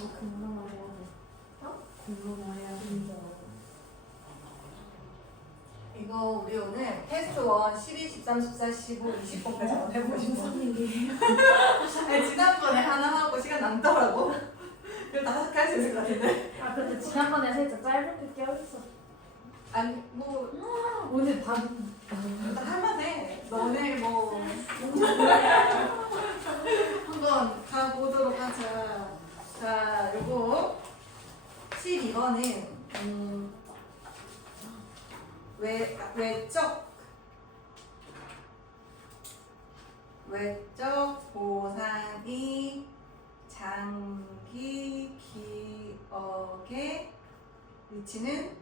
공론화해야 돼. 어? 공론화해야 돼. 이거 우리 오늘 테스트 1 12, 13, 14, 15, 20번까지 한번 해보고 싶어. 무슨 얘기예요? 아니, 지난번에 하나 하고 시간 남더라고. 그래도 5개 할 수 있을 것 같은데. 아 근데 지난번에 살짝 짧게 껴있어. 아니 뭐 오늘 밤. 할만해. 너네 뭐 한번 가보도록 하자. 자, 요거 12번은 외적 보상이 장기 기억에 미치는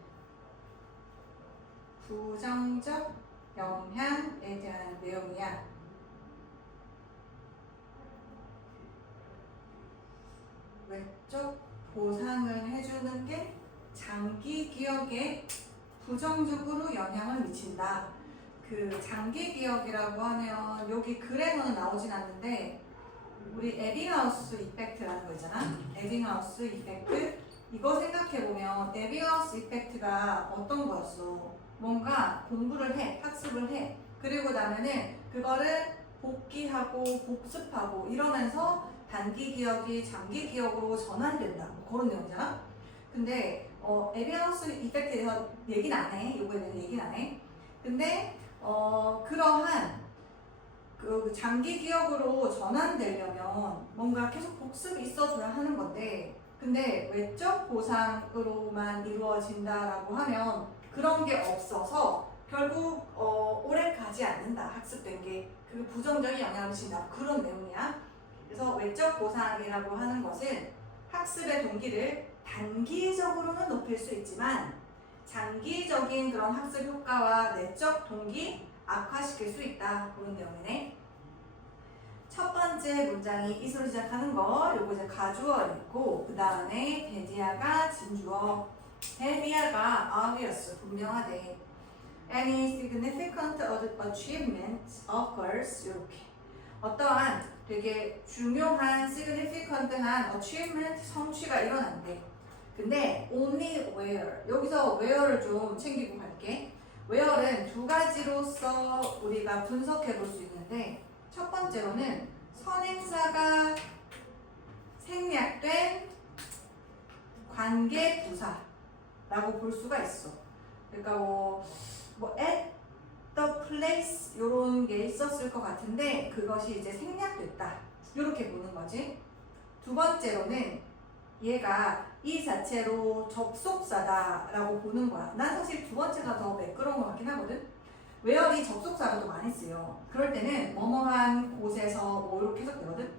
부정적 영향에 대한 내용이야. 외적 보상을 해주는 게 장기 기억에 부정적으로 영향을 미친다. 그 장기 기억이라고 하면 여기 글에는 나오진 않는데 우리 에빙하우스 이펙트라는 거 있잖아. 에빙하우스 이펙트. 이거 생각해보면 에빙하우스 이펙트가 어떤 거였어? 뭔가 공부를 해, 학습을 해. 그리고 나면은 그거를 복기하고 복습하고 이러면서 단기 기억이 장기 기억으로 전환된다. 뭐 그런 내용이잖아. 근데 에빙하우스 이펙트에 대해서 얘기는 안 해. 요거에 대해서 얘기는 안 해. 근데 그러한 그 장기 기억으로 전환되려면 뭔가 계속 복습이 있어줘야 하는 건데, 근데 외적 보상으로만 이루어진다라고 하면 그런 게 없어서 결국 오래 가지 않는다. 학습된 게 그 부정적인 영향을 미친다. 그런 내용이야. 그래서 외적 보상이라고 하는 것은 학습의 동기를 단기적으로는 높일 수 있지만 장기적인 그런 학습 효과와 내적 동기 악화시킬 수 있다. 그런 내용이네. 첫 번째 문장이 이수로 시작하는 거, 요거 이제 가주어 있고, 그 다음에 데디아가 진주어, 데디아가 obvious, 분명하대. Any significant achievement occurs, 이렇게. 어떠한 되게 중요한 significant한 achievement, 성취가 일어난대. 근데 only where, 여기서 where를 좀 챙기고 갈게. where는 두 가지로서 우리가 분석해 볼 수 있는데, 첫 번째로는 선행사가 생략된 관계 부사라고 볼 수가 있어. 그러니까 뭐 at the place 이런 게 있었을 것 같은데 그것이 이제 생략됐다. 이렇게 보는 거지. 두 번째로는 얘가 이 자체로 접속사다라고 보는 거야. 난 사실 두 번째가 더 매끄러운 것 같긴 하거든. where이 접속사로도 많이 쓰여. 그럴 때는 뭐뭐한 곳에서 뭐 이렇게 해석되거든.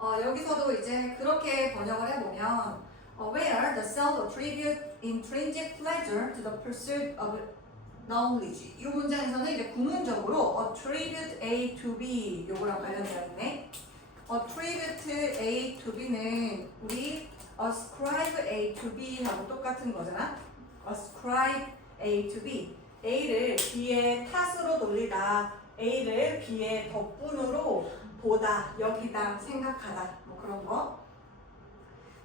여기서도 이제 그렇게 번역을 해보면 where the self attribute intrinsic pleasure to the pursuit of knowledge. 이 문장에서는 이제 구문적으로 attribute A to B 요거랑 관련되어 있네. attribute A to B는 우리 ascribe A to B 하고 똑같은 거잖아. ascribe A to B. A를 B의 탓으로 돌리다, A를 B의 덕분으로 보다, 여기다, 생각하다, 뭐 그런 거.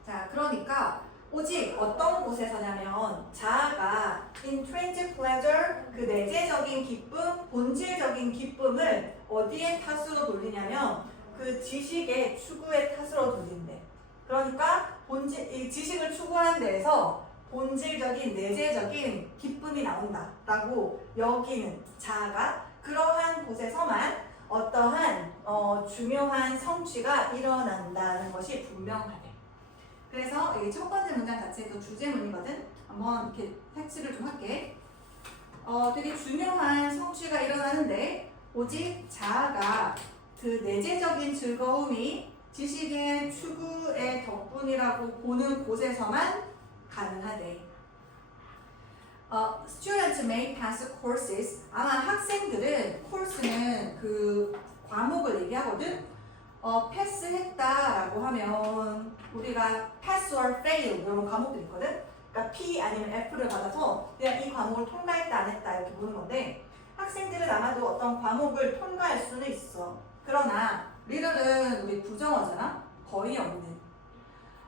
자, 그러니까 오직 어떤 곳에서냐면 자아가 intrinsic pleasure, 그 내재적인 기쁨, 본질적인 기쁨을 어디에 탓으로 돌리냐면 그 지식의 추구의 탓으로 돌린대. 그러니까 이 지식을 추구하는 데에서 본질적인 내재적인 기쁨이 나온다라고 여기는 자아가 그러한 곳에서만 어떠한 중요한 성취가 일어난다는 것이 분명하대. 그래서 이 첫 번째 문장 자체도 주제문이거든. 한번 이렇게 색칠을 좀 할게. 되게 중요한 성취가 일어나는데 오직 자아가 그 내재적인 즐거움이 지식의 추구의 덕분이라고 보는 곳에서만 가능하대. Students may pass courses. 아마 학생들은 course는 그 과목을 얘기하거든. 패스했다라고 하면 우리가 pass or fail 이런 과목들 있거든. 그러니까 P 아니면 F를 받아서 그냥 이 과목을 통과했다 안 했다 이렇게 보는 건데 학생들은 아마도 어떤 과목을 통과할 수는 있어. 그러나 리더는 우리 부정어잖아. 거의 없는.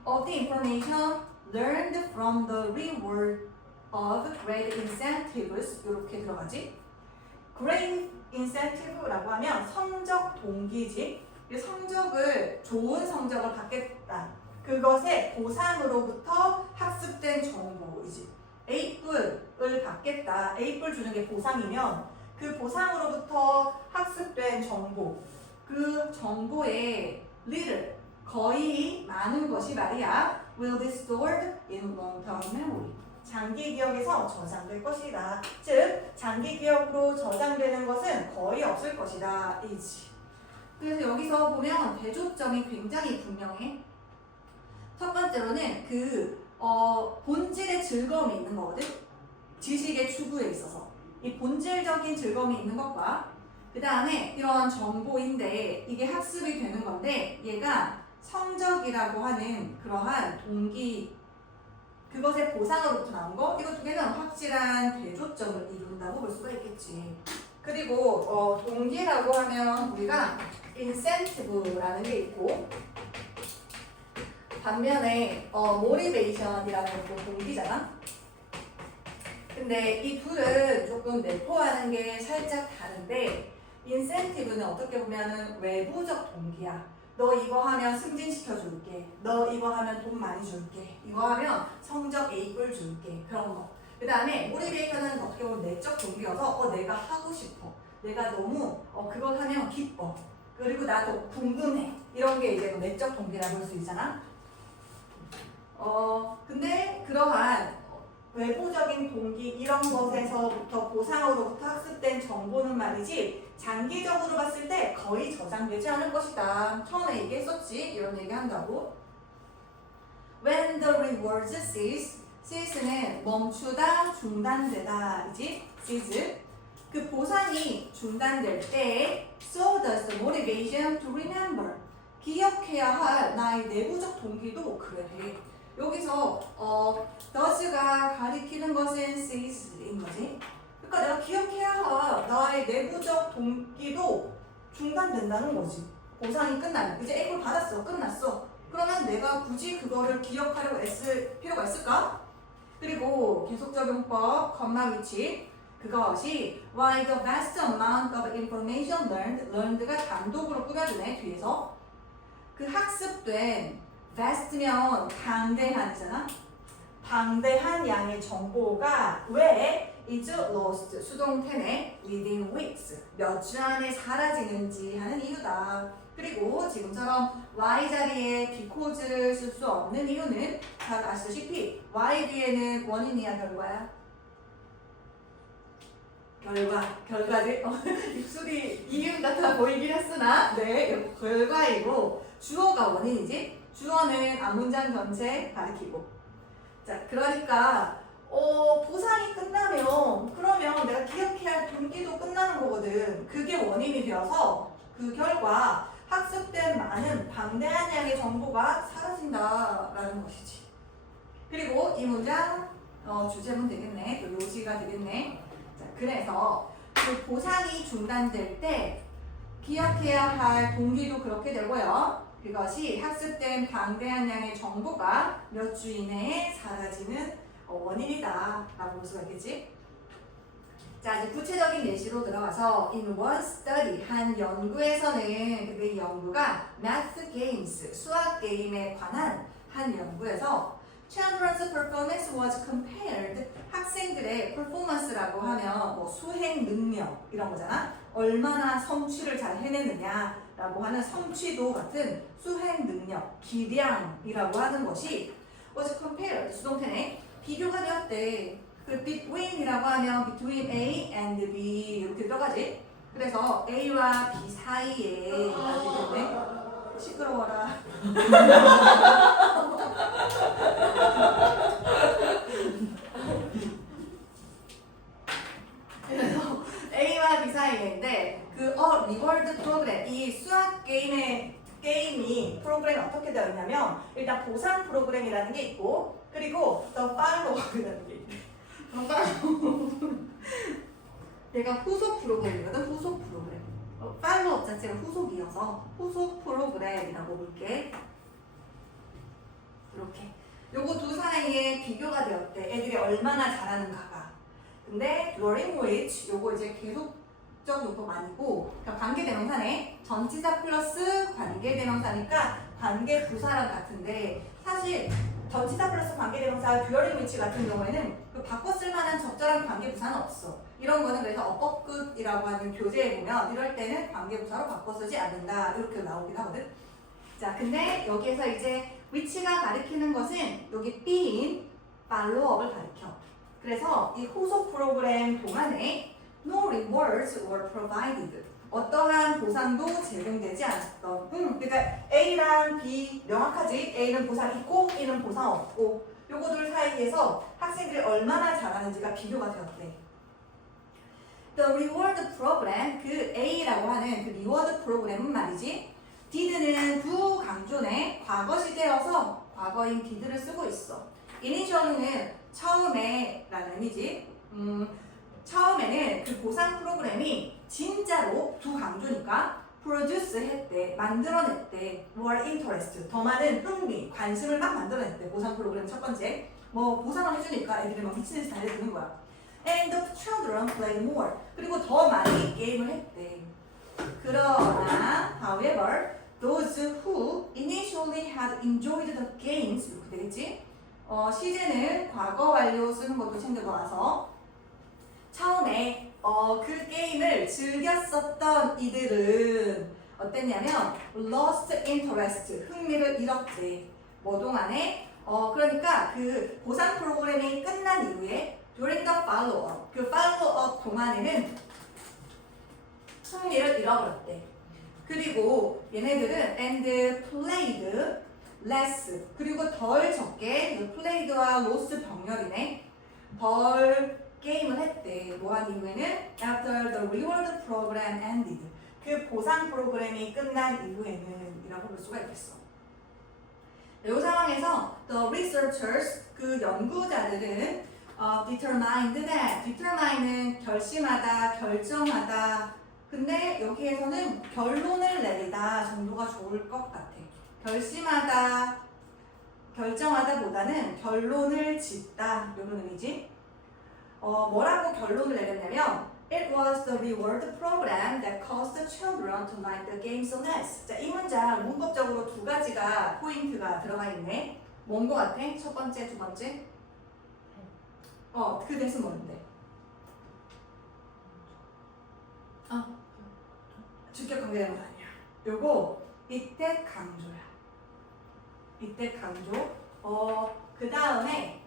of the information learned from the reward of grade incentives 이렇게 들어가지. grade incentive라고 하면 성적 동기지. 이 성적을 좋은 성적을 받겠다. 그것의 보상으로부터 학습된 정보이지. A뿔을 받겠다. A뿔 주는 게 보상이면 그 보상으로부터 학습된 정보, 그 정보의 little, 거의 많은 것이 말이야 will be stored in long-term memory. 장기 기억에서 저장될 것이다. 즉, 장기 기억으로 저장되는 것은 거의 없을 것이다. 이지. 그래서 여기서 보면 대조점이 굉장히 분명해. 첫 번째로는 본질의 즐거움이 있는 거거든. 지식의 추구에 있어서 이 본질적인 즐거움이 있는 것과 그 다음에 이런 정보인데 이게 학습이 되는 건데 얘가 성적이라고 하는 그러한 동기 그것의 보상으로부터 나온 거 이거 두 개는 확실한 대조점을 이룬다고 볼 수가 있겠지. 그리고 동기라고 하면 우리가 incentive라는 게 있고 반면에 motivation이라는 또 동기잖아. 근데 이 둘은 조금 내포하는 게 살짝 다른데 incentive는 어떻게 보면은 외부적 동기야. 너 이거 하면 승진시켜 줄게. 너 이거 하면 돈 많이 줄게. 이거 하면 성적 A뿔 줄게. 그런 거. 그 다음에 motivation은 어떻게 보면 내적 동기여서 내가 하고 싶어. 내가 너무 그걸 하면 기뻐. 그리고 나도 궁금해. 이런 게 이제 내적 동기라고 할 수 있잖아. 근데 그러한 외부적인 동기 이런 것에서부터 보상으로부터 학습된 정보는 말이지 장기적으로 봤을 때 거의 저장되지 않을 것이다. 처음에 얘기했었지. 이런 얘기 한다고. When the rewards cease, cease는 멈추다, 중단되다 이지. cease. 그 보상이 중단될 때 so does the motivation to remember. 기억해야 할 나의 내부적 동기도 그래 돼. 여기서 does가 가리키는 것은 cease인 거지. 그러니까 내가 기억해야 할 나의 내부적 동기도 중단된다는 거지. 보상이 끝나면 이제 A를 받았어. 끝났어. 그러면 내가 굳이 그거를 기억하려고 애쓸 필요가 있을까? 그리고 계속 적용법, 컴마 위치 그것이 why the vast amount of information learned가 단독으로 꾸며주네 뒤에서 그 학습된 vast면 방대한이잖아. 방대한 양의 정보가 왜 is lost 수동태네 within weeks 몇 주 안에 사라지는지 하는 이유다. 그리고 지금처럼 y 자리에 because를 쓸 수 없는 이유는 잘 아시다시피 y 뒤에는 원인이야 결과야. 결과들 입술이 이유 같아 보이긴 했으나 네 결과이고 주어가 원인이지. 주어는 앞문장 전체 가리키고. 자, 그러니까 보상이 끝나면 그러면 내가 기억해야 할 동기도 끝나는 거거든. 그게 원인이 되어서 그 결과 학습된 많은 방대한 양의 정보가 사라진다라는 것이지. 그리고 이 문장 주제문 되겠네. 또 요지가 되겠네. 자, 그래서 그 보상이 중단될 때 기억해야 할 동기도 그렇게 되고요. 그것이 학습된 방대한 양의 정보가 몇 주 이내에 사라지는 원인이다 라고 볼 수가 있겠지. 자, 이제 구체적인 예시로 들어가서 in one study 한 연구에서는 그 연구가 math games 수학 게임에 관한 한 연구에서 children's performance was compared 학생들의 performance라고 하면 뭐 수행 능력 이런 거잖아. 얼마나 성취를 잘 해내느냐 라고 하는 성취도 같은 수행 능력, 기량이라고 하는 것이 was compared, 수동태네. 비교가 되었대. 그 between이라고 하면 between A and B 이렇게 들어가지. 그래서 A와 B 사이에 이렇게 되네. 시끄러워라. 그래서 A와 B 사이인데 그 리워드 프로그램 이 수학 게임이 프로그램이 어떻게 되어 있냐면 일단 보상 프로그램이라는 게 있고 그리고 더 팔로우라는 게 있대. 더 팔로우 얘가 후속 프로그램이거든. 후속 프로그램. 팔로우 자체가 후속이어서 후속 프로그램이라고 볼게. 이렇게. 요거 두 사이에 비교가 되었대. 애들이 얼마나 잘하는가가. 근데 during which 요거 이제 계속적 용법 아니고 그러니까 관계대명사네. 전치사 플러스 관계대명사니까 관계부사랑 같은데 사실 전치사 플러스 관계대명사 during which 같은 경우에는 그 바꿔 쓸 만한 적절한 관계부사는 없어. 이런 거는 그래서 어법끝이라고 하는 교재에 보면 이럴 때는 관계부사로 바꿔 쓰지 않는다. 이렇게 나오긴 하거든. 자, 근데 여기에서 이제 which가 가리키는 것은 여기 be인 followup을 가리켜. 그래서 이 후속 프로그램 동안에 no rewards were provided. 어떠한 보상도 제공되지 않았던. 그러니까 A랑 B 명확하지? A는 보상 있고 B는 보상 없고 요거들 사이에서 학생들이 얼마나 잘하는지가 비교가 되었대. The reward program, 그 A라고 하는 그 reward 프로그램은 말이지. did는 부강조네. 과거 시제여서 과거인 did를 쓰고 있어. initially는 처음에 라는 의미지. 처음에는 그 보상 프로그램이 진짜로 두 강조니까 produce 했대, 만들어냈대, more interest, 더 많은 흥미, 관심을 막 만들어냈대. 보상 프로그램 첫 번째. 뭐 보상을 해주니까 애들이 막 미치는 듯이 달려드는 거야. And the children play more. 그리고 더 많이 게임을 했대. 그러나, however, those who initially had enjoyed the games 이렇게 되겠지? 시제는 과거 완료 쓰는 것도 챙겨봐서 처음에 그 게임을 즐겼었던 이들은 어땠냐면 lost interest, 흥미를 잃었지. 뭐 동안에 그러니까 그 보상 프로그램이 끝난 이후에 during the follow-up, 그 follow-up 동안에는 흥미를 잃어버렸대. 그리고 얘네들은 and played less, 그리고 덜 적게 played와 lost 병렬이네. 덜 게임을 했대. 뭐한 이후에는 after the reward program ended, 그 보상 프로그램이 끝난 이후에는 이라고 볼 수가 있겠어. 이 상황에서 the researchers, 그 연구자들은 determined that, determine은 결심하다, 결정하다. 근데 여기에서는 결론을 내리다 정도가 좋을 것 같아. 결심하다, 결정하다 보다는 결론을 짓다 이런 의미지. 뭐라고 결론을 내렸냐면 It was the reward program that caused the children to like the game so less. 자, 이 문장 문법적으로 두 가지가 포인트가 들어가 있네. 뭔 거 같아? 첫 번째, 두 번째? 그 대신 뭔데? 주격 관계되는 거 아니야. 요거 이때 강조야. 이때 강조. 그 다음에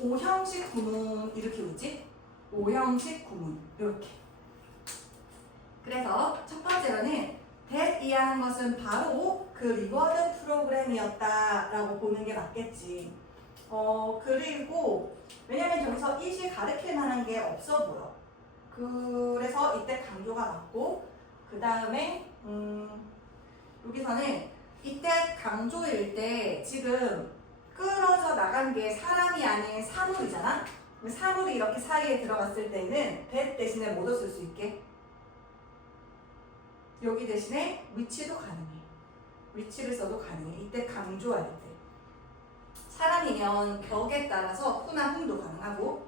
5형식 구문 이렇게 오지? 5형식 구문 이렇게. 그래서 첫 번째로는 that 이하는 것은 바로 그 리워드 프로그램이었다라고 보는 게 맞겠지. 그리고 왜냐면 저기서 it이 가르칠 만한 게 없어 보여. 그래서 이때 강조가 맞고, 그 다음에 여기서는 이때 강조일 때 지금 끌어져 나간 게 사람이 아닌 사물이잖아? 사물이 이렇게 사이에 들어갔을 때는 that 대신에 뭐도 쓸 수 있게? 여기 대신에 which도 가능해. which를 써도 가능해. 이때 강조할 때. 사람이면 격에 따라서 who나 whom도 가능하고.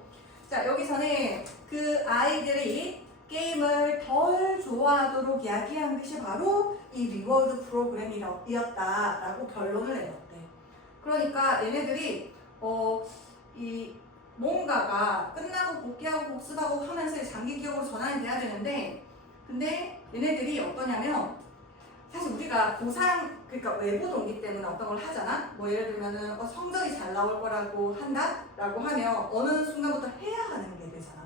자, 여기서는 그 아이들이 게임을 덜 좋아하도록 이야기한 것이 바로 이 리워드 프로그램이었다라고 결론을 내렸대. 그러니까 얘네들이 이 뭔가가 끝나고 복귀하고 복습하고 하면서 장기 기억으로 전환이 돼야 되는데, 근데 얘네들이 어떠냐면 사실 우리가 보상, 그러니까 외부 동기 때문에 어떤 걸 하잖아. 뭐 예를 들면은 성적이 잘 나올 거라고 한다라고 하면 어느 순간부터 해야 하는 게 되잖아.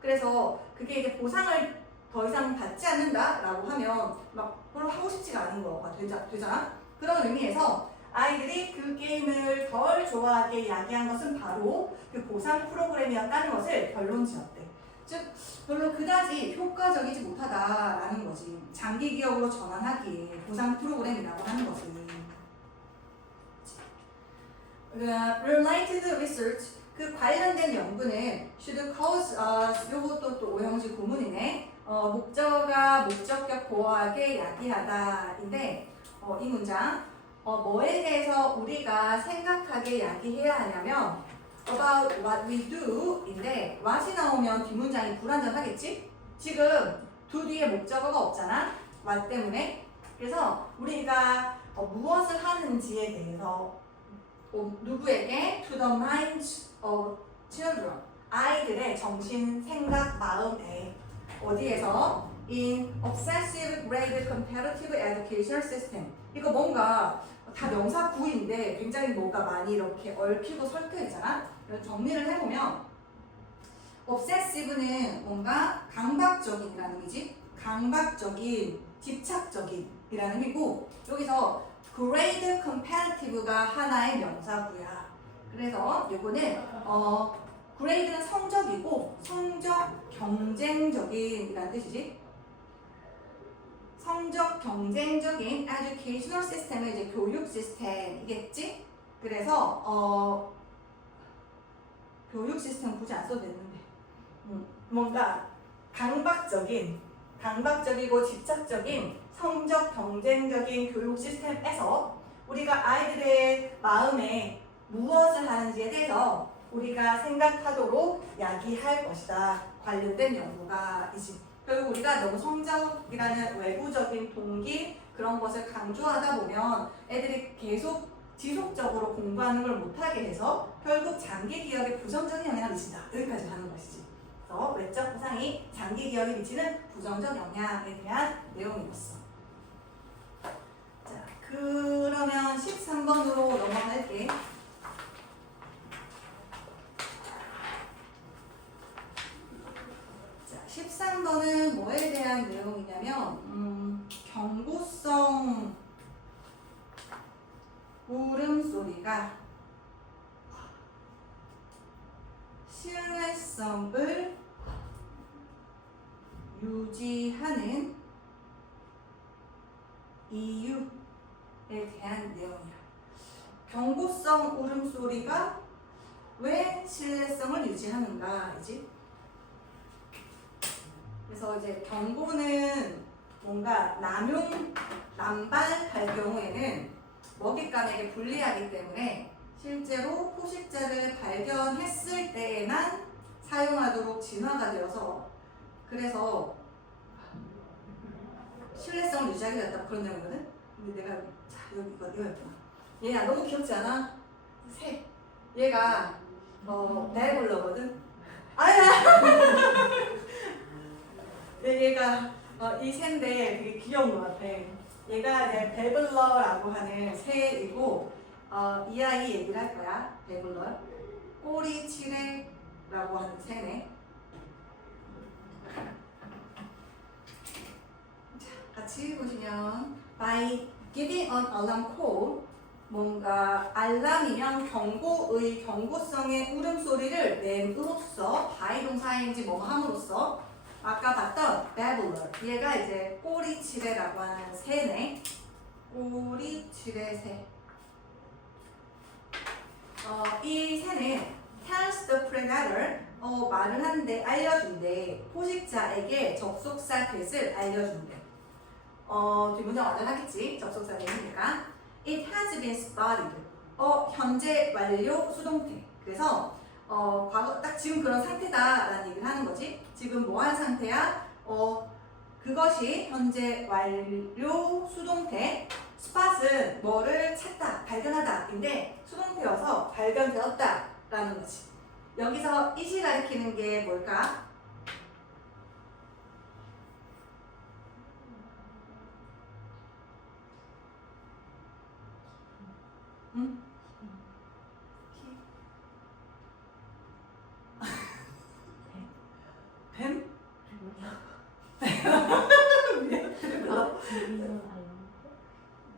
그래서 그게 이제 보상을 더 이상 받지 않는다라고 하면 막 별로 하고 싶지가 않은 거가 되잖아. 그런 의미에서 아이들이 그 게임을 덜 좋아하게 이야기한 것은 바로 그 보상 프로그램이었다는 것을 결론 지었대. 즉 별로 그다지 효과적이지 못하다라는 거지. 장기 기억으로 전환하기에 보상 프로그램이라고 하는 것은. Related research, 그 관련된 연구는 should cause us, 요것도 또 오형식 구문이네. 목적어가 목적격 보호하게 야기하다인데 이 문장 뭐에 대해서 우리가 생각하게 이야기해야 하냐면 about what we do 인데 what이 나오면 뒷문장이 불완전하겠지? 지금 do 뒤에 목적어가 없잖아. what 때문에. 그래서 우리가 무엇을 하는지에 대해서 누구에게 to the minds of children 아이들의 정신, 생각, 마음에 어디에서 in obsessive grade comparative educational system 이거 뭔가 다 명사 구인데 굉장히 뭔가 많이 이렇게 얽히고 설켜 있잖아. 그래서 정리를 해보면 obsessive는 뭔가 강박적인이라는 의미지. 강박적인, 집착적인 이라는 의미고 여기서 grade comparative가 하나의 명사구야. 그래서 요거는 grade는 성적이고 성적 경쟁적인 이라는 뜻이지. 성적 경쟁적인 educational system은 이제 교육 시스템이겠지? 그래서 교육 시스템 굳이 안 써도 되는데 뭔가 강박적이고 집착적인 성적 경쟁적인 교육 시스템에서 우리가 아이들의 마음에 무엇을 하는지에 대해서 우리가 생각하도록 야기할 것이다. 관련된 연구가 이지. 결국 우리가 너무 성적이라는 외부적인 동기 그런 것을 강조하다 보면 애들이 계속 지속적으로 공부하는 걸 못하게 돼서 결국 장기 기억에 부정적인 영향을 미친다. 여기까지 가는 것이지. 그래서 외적 보상이 장기 기억에 미치는 부정적 영향에 대한 내용이었어. 자, 그러면 13번으로 넘어갈게. 자, 13번은 뭐에 대한 내용이냐면 경고성 울음소리가 신뢰성을 유지하는 이유에 대한 내용이야. 경고성 울음소리가 왜 신뢰성을 유지하는가 이지? 그래서 이제 경고는 뭔가 남발할 경우에는 먹잇감에게 불리하기 때문에 실제로 포식자를 발견했을 때에만 사용하도록 진화가 되어서 그래서 신뢰성을 유지하게 됐다 그런 내용이거든. 근데 내가 이거였구나. 얘야 너무 귀엽지 않아? 새. 얘가 베블러거든. 아야. 얘가 이 새인데 되게 귀여운 것 같아. 얘가 이제 베블러라고 하는 새이고 이 아이 얘기를 할 거야. 베블러. 꼬리치레라고 하는 새네. 자, 같이 보시면 by giving an alarm call 뭔가 알람이면 경고의 경고성의 울음소리를 냄으로써 바이동사인지 뭐 함으로써 아까 봤던 babbler 얘가 이제 꼬리치레라고 하는 새네. 꼬리치레 새. 이 새는 tells the predator 말을 하는데 알려준대. 포식자에게 접속사 겟을 알려준대. 뒷문장 완전하겠지. 접속사 겟이니까 it has been spotted. 현재 완료 수동태. 그래서 과거 딱 지금 그런 상태다라는 얘기를 하는 거지. 지금 뭐 한 상태야? 그것이 현재 완료 수동태. spot은 뭐를 찾다, 발견하다인데 수동태여서 발견되었다라는 거지. 여기서 it이 가리키는 게 뭘까? 응? 뱀?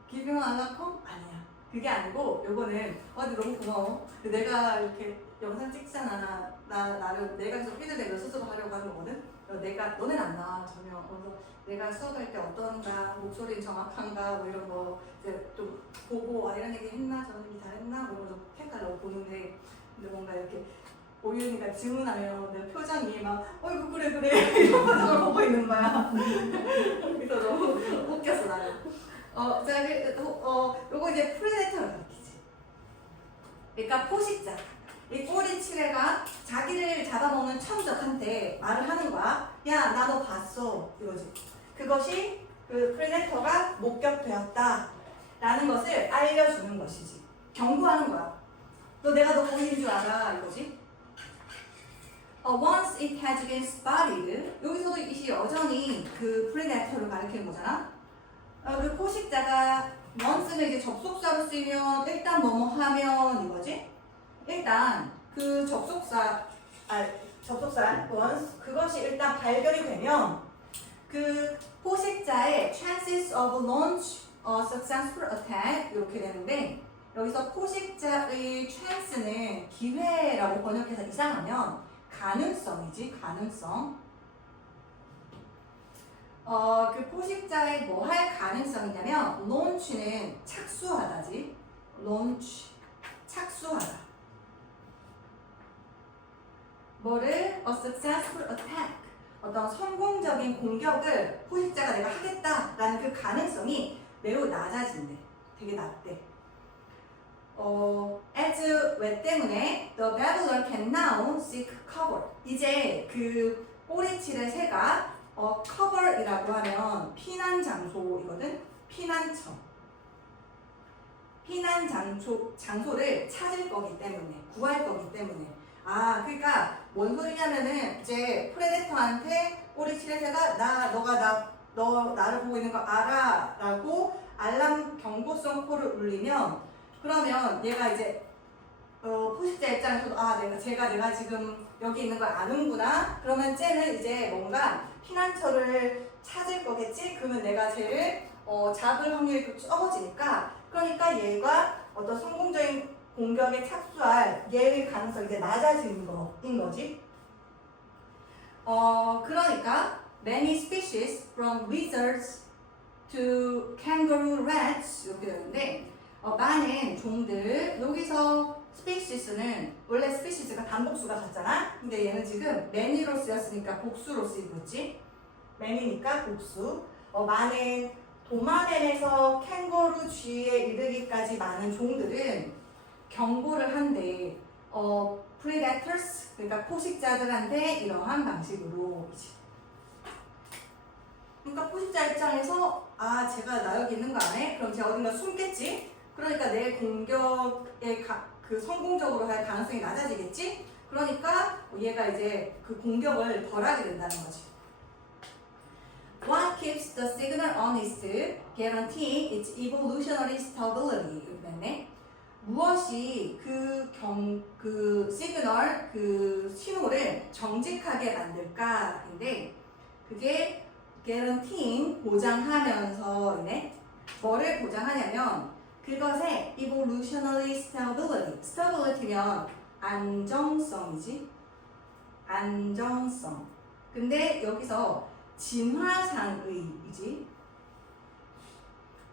기병 알라컴? 아니야. 그게 아니고 요거는 근데 너무 고마워. 내가 이렇게 영상 찍잖아. 나를 내가 계속 피드백을 스스로 하려고 하는 거거든. 너네는 안 나와 전혀. 그래서 내가 수업할 때 어떤가, 목소리 정확한가 뭐 이런 거 이제 좀 보고 이런 얘기 했나, 저런 얘기 잘했나 뭐 이런 거 캔달라고 보는데 근데 뭔가 이렇게 오윤이가 질문하면 내 표정이 막 어이구 그래 이런 표정을 보고 있는 거야. 그래서 너무 웃겼어 나는. 요거 이제 프레데터를 가리키지. 그러니까 포식자. 이 꼬리치레가 자기를 잡아먹는 천적한테 말을 하는 거야. 야, 나 너 봤어. 이거지. 그것이 그 프레데터가 목격되었다. 라는 것을 알려주는 것이지. 경고하는 거야. 너 내가 너 거기 있는 줄 알아. 이거지. Once it has been spotted. 여기서도 이것이 여전히 그 프레데터를 가리키는 거잖아. 그 포식자가 once는 이제 접속사로 쓰이면 일단 뭐뭐 하면 이거지. 일단 그 접속사 once 그것이 일단 발견이 되면 그 포식자의 chances of launch a successful attack 이렇게 되는데 여기서 포식자의 chance는 기회라고 번역해서 이상하면 가능성이지 가능성. 그 포식자의 뭐 할 가능성이냐면 launch는 착수하다지. launch 착수하다. 뭐를 a successful attack 어떤 성공적인 공격을 포식자가 내가 하겠다라는 그 가능성이 매우 낮아진대. 되게 낮대. as 왜 때문에 the babbler can now seek cover. 이제 그 꼬리칠의 새가 cover이라고 하면 피난 장소이거든. 피난처. 피난 장소를 찾을 거기 때문에 구할 거기 때문에. 그러니까 뭔 소리냐면은 이제 프레데터한테 꼬리칠의 새가 너 나를 보고 있는 거 알아라고 알람 경고성 콜을 울리면 그러면 얘가 이제 포식자 입장에서도 내가 지금 여기 있는 걸 아는구나. 그러면 쟤는 이제 뭔가 피난처를 찾을 거겠지. 그러면 내가 쟤를 잡을 확률이 적어지니까 그러니까 얘가 어떤 성공적인 공격에 착수할 얘의 가능성이 이제 낮아지는 거인 거지. 그러니까 many species from lizards to kangaroo rats 이렇게 되는데 많은 종들 여기서 species는 원래 species가 단복수가 같잖아. 근데 얘는 지금 many로 쓰였으니까 복수로 쓰이고 있지. many니까 복수. 많은 도마뱀에서 캥거루 쥐에 이르기까지 많은 종들은 경고를 한대. predators 그러니까 포식자들한테 이러한 방식으로. 그러니까 포식자 입장에서 제가 나 여기 있는 거 아네? 그럼 제가 어딘가 숨겠지? 그러니까 내 공격에 그 성공적으로 할 가능성이 낮아지겠지? 그러니까 얘가 이제 그 공격을 덜 하게 된다는 거지. What keeps the signal honest, guaranteeing its evolutionary stability? 이렇게 무엇이 그 시그널, 그 신호를 정직하게 만들까인데 그게 guaranteeing 보장하면서 뭐를 보장하냐면 그것의 evolutionary stability. stability면 안정성이지. 안정성. 근데 여기서 진화상의이지.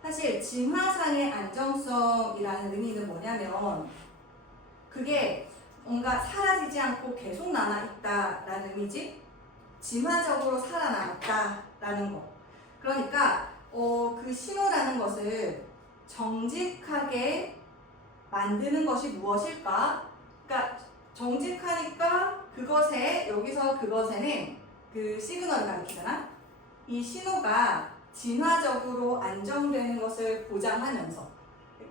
사실 진화상의 안정성이라는 의미는 뭐냐면 그게 뭔가 사라지지 않고 계속 남아있다라는 의미지. 진화적으로 살아남았다라는 거. 그러니까 그 신호라는 것을 정직하게 만드는 것이 무엇일까? 그러니까 정직하니까 여기서 그것에는 그 시그널을 가리키잖아. 이 신호가 진화적으로 안정되는 것을 보장하면서,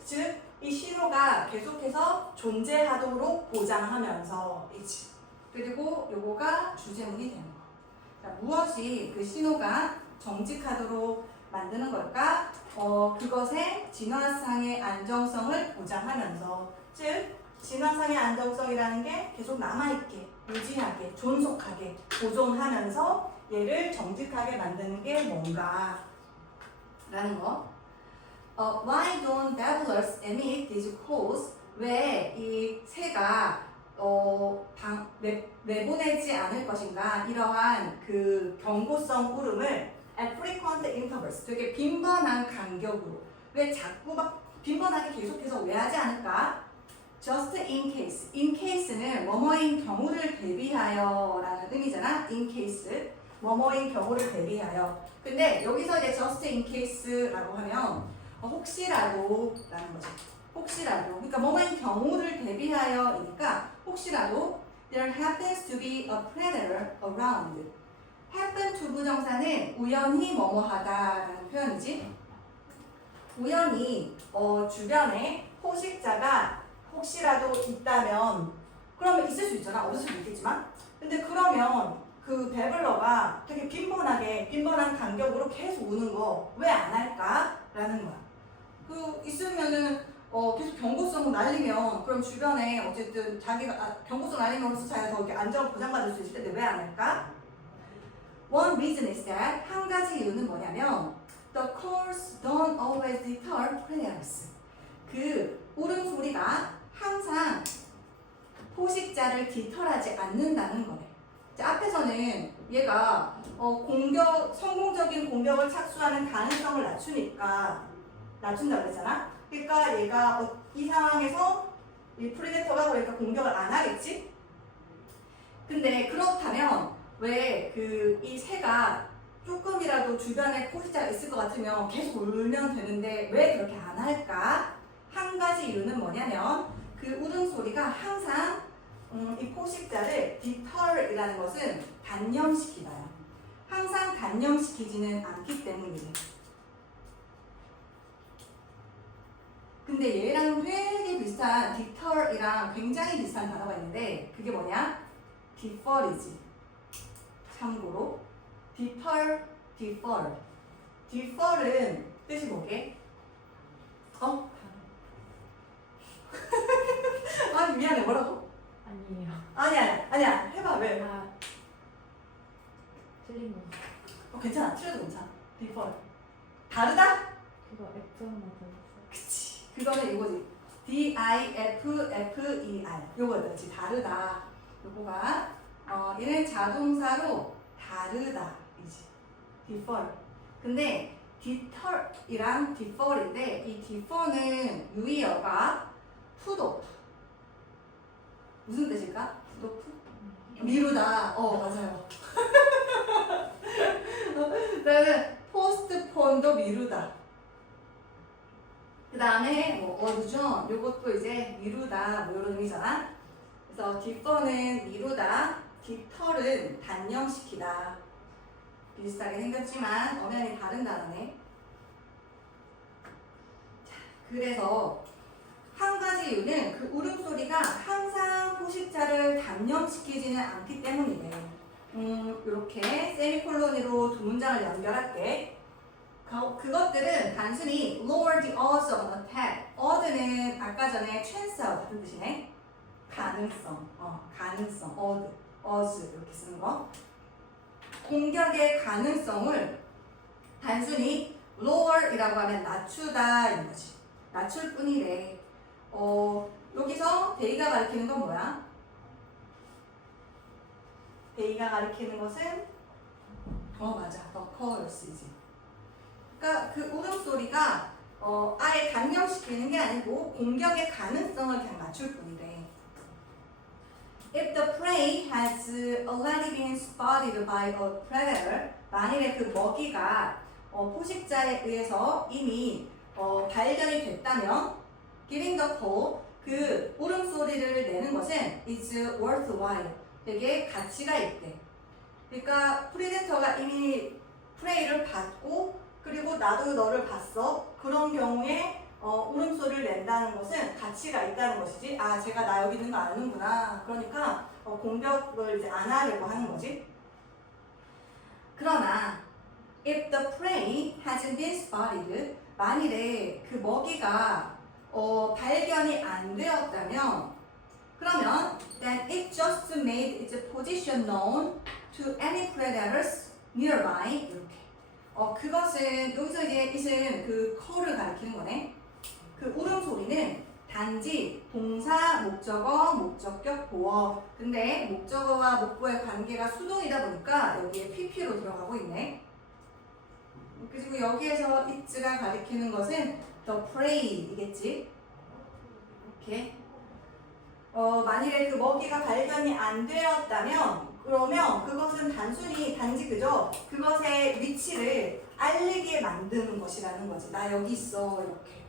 즉 이 신호가 계속해서 존재하도록 보장하면서, 그리고 요거가 주제문이 되는 거. 자, 무엇이 그 신호가 정직하도록 만드는 걸까? 그것의 진화상의 안정성을 보장하면서, 즉 진화상의 안정성이라는 게 계속 남아있게, 유지하게, 존속하게, 보존하면서 얘를 정직하게 만드는 게 뭔가 라는 거. Why don't babblers emit these calls? 왜 이 새가 내보내지 않을 것인가? 이러한 그 경고성 울음을 at frequent intervals, 되게 빈번한 간격으로. 왜 자꾸 막 빈번하게 계속해서 왜 하지 않을까? Just in case. in case는 뭐뭐인 경우를 대비하여 라는 의미잖아. in case. 뭐뭐인 경우를 대비하여. 근데 여기서 이제 just in case라고 하면 혹시라도 라는 거죠. 혹시라도. 그러니까 뭐뭐인 경우를 대비하여이니까 혹시라도 there happens to be a predator around. happen to 부정사는 우연히 뭐뭐하다라는 표현이지. 우연히 주변에 포식자가 혹시라도 있다면 그러면 있을 수 있잖아. 없을 수도 있겠지만. 근데 그러면 그 배블러가 되게 빈번한 간격으로 계속 우는 거 왜 안 할까라는 거야. 그 있으면은 계속 경고성 날리면 그럼 주변에 어쨌든 자기가 경고성 날림으로써 자기가 더 이렇게 안전 보장받을 수 있을 텐데 왜 안 할까? One reason is that 한 가지 이유는 뭐냐면 the calls don't always deter predators. 그 울음소리가 항상 포식자를 디터하지 않는다는 거네. 자, 앞에서는 얘가 성공적인 공격을 착수하는 가능성을 낮춘다고 했잖아. 그러니까 얘가 이 상황에서 이 프리데터가 그러니까 공격을 안 하겠지? 근데 그렇다면 왜 이 새가 조금이라도 주변에 포식자가 있을 것 같으면 계속 울면 되는데 왜 그렇게 안 할까? 한 가지 이유는 뭐냐면 그 울음소리가 항상 이 포식자를 deter이라는 것은 단념시키다요. 항상 단념시키지는 않기 때문이래. 근데 얘랑 되게 비슷한 deter이랑 굉장히 비슷한 단어가 있는데 그게 뭐냐? defer이지. 참고로 defer은 뜻이 뭐게? 아니 미안해 뭐라고? 아니에요. 아니야 해봐 왜? 틀린 거. 괜찮아 틀려도 괜찮아. defer 다르다? 그거 F 하나 더 있어요. 그치 그거는 이거지. differ 요거였지. 다르다. 요거가 얘는 자동사로 다르다 이지. differ. 근데 deter이랑 defer인데 이 defer는 유의어가 put 무슨 뜻일까? 미루다. 맞아요. 그다음에 postpone도 미루다. 그 다음에 어두죠. 요것도 이제 미루다 뭐 이런 의미잖아. 그래서 defer는 미루다, deter은 단념시키다. 비슷하게 생겼지만 엄연히 다른 단어네. 자, 그래서 한 가지 이유는 그 울음소리가 항상 포식자를 단념시키지는 않기 때문이래. 이렇게 세미콜론으로 두 문장을 연결할게. 그것들은 단순히 lower the odds of an attack. odd는 아까 전에 chance하고 같은 뜻이네. 가능성, odds 이렇게 쓰는 거. 공격의 가능성을 단순히 lower이라고 하면 낮추다인 거지. 낮출 뿐이래. 여기서 데이가 가리키는 건 뭐야? 데이가 가리키는 것은 맞아. The callers이지. 그러니까 그 울음소리가 아예 단념시키는 게 아니고 공격의 가능성을 그냥 낮출 뿐이래. If the prey has already been spotted by a predator, 만일에 그 먹이가 포식자에 의해서 이미 발견이 됐다면, giving the call, 그 울음소리를 내는 것은 is worthwhile, 되게 가치가 있대. 그러니까 프리데터가 이미 프레이를 받고 그리고 나도 너를 봤어. 그런 경우에 울음소리를 낸다는 것은 가치가 있다는 것이지. 아, 제가 나 여기 있는 거 아는구나. 그러니까 공격을 이제 안 하려고 하는 거지. 그러나 if the prey hasn't been spotted, 만일에 그 먹이가 발견이 안 되었다면, 그러면 then it just made its position known to any predators nearby. 이렇게. 그것은 여기서 이제 it은 그 call을 가리키는 거네. 그 울음소리는 단지 동사, 목적어, 목적격, 보어. 근데 목적어와 목보의 관계가 수동이다 보니까 여기에 pp로 들어가고 있네. 그리고 여기에서 it가 가리키는 것은 the prey이겠지. 이렇게. 만일에 그 먹이가 발견이 안 되었다면 그러면 그것은 단지 그저 그것의 위치를 알리게 만드는 것이라는 거지. 나 여기 있어 이렇게.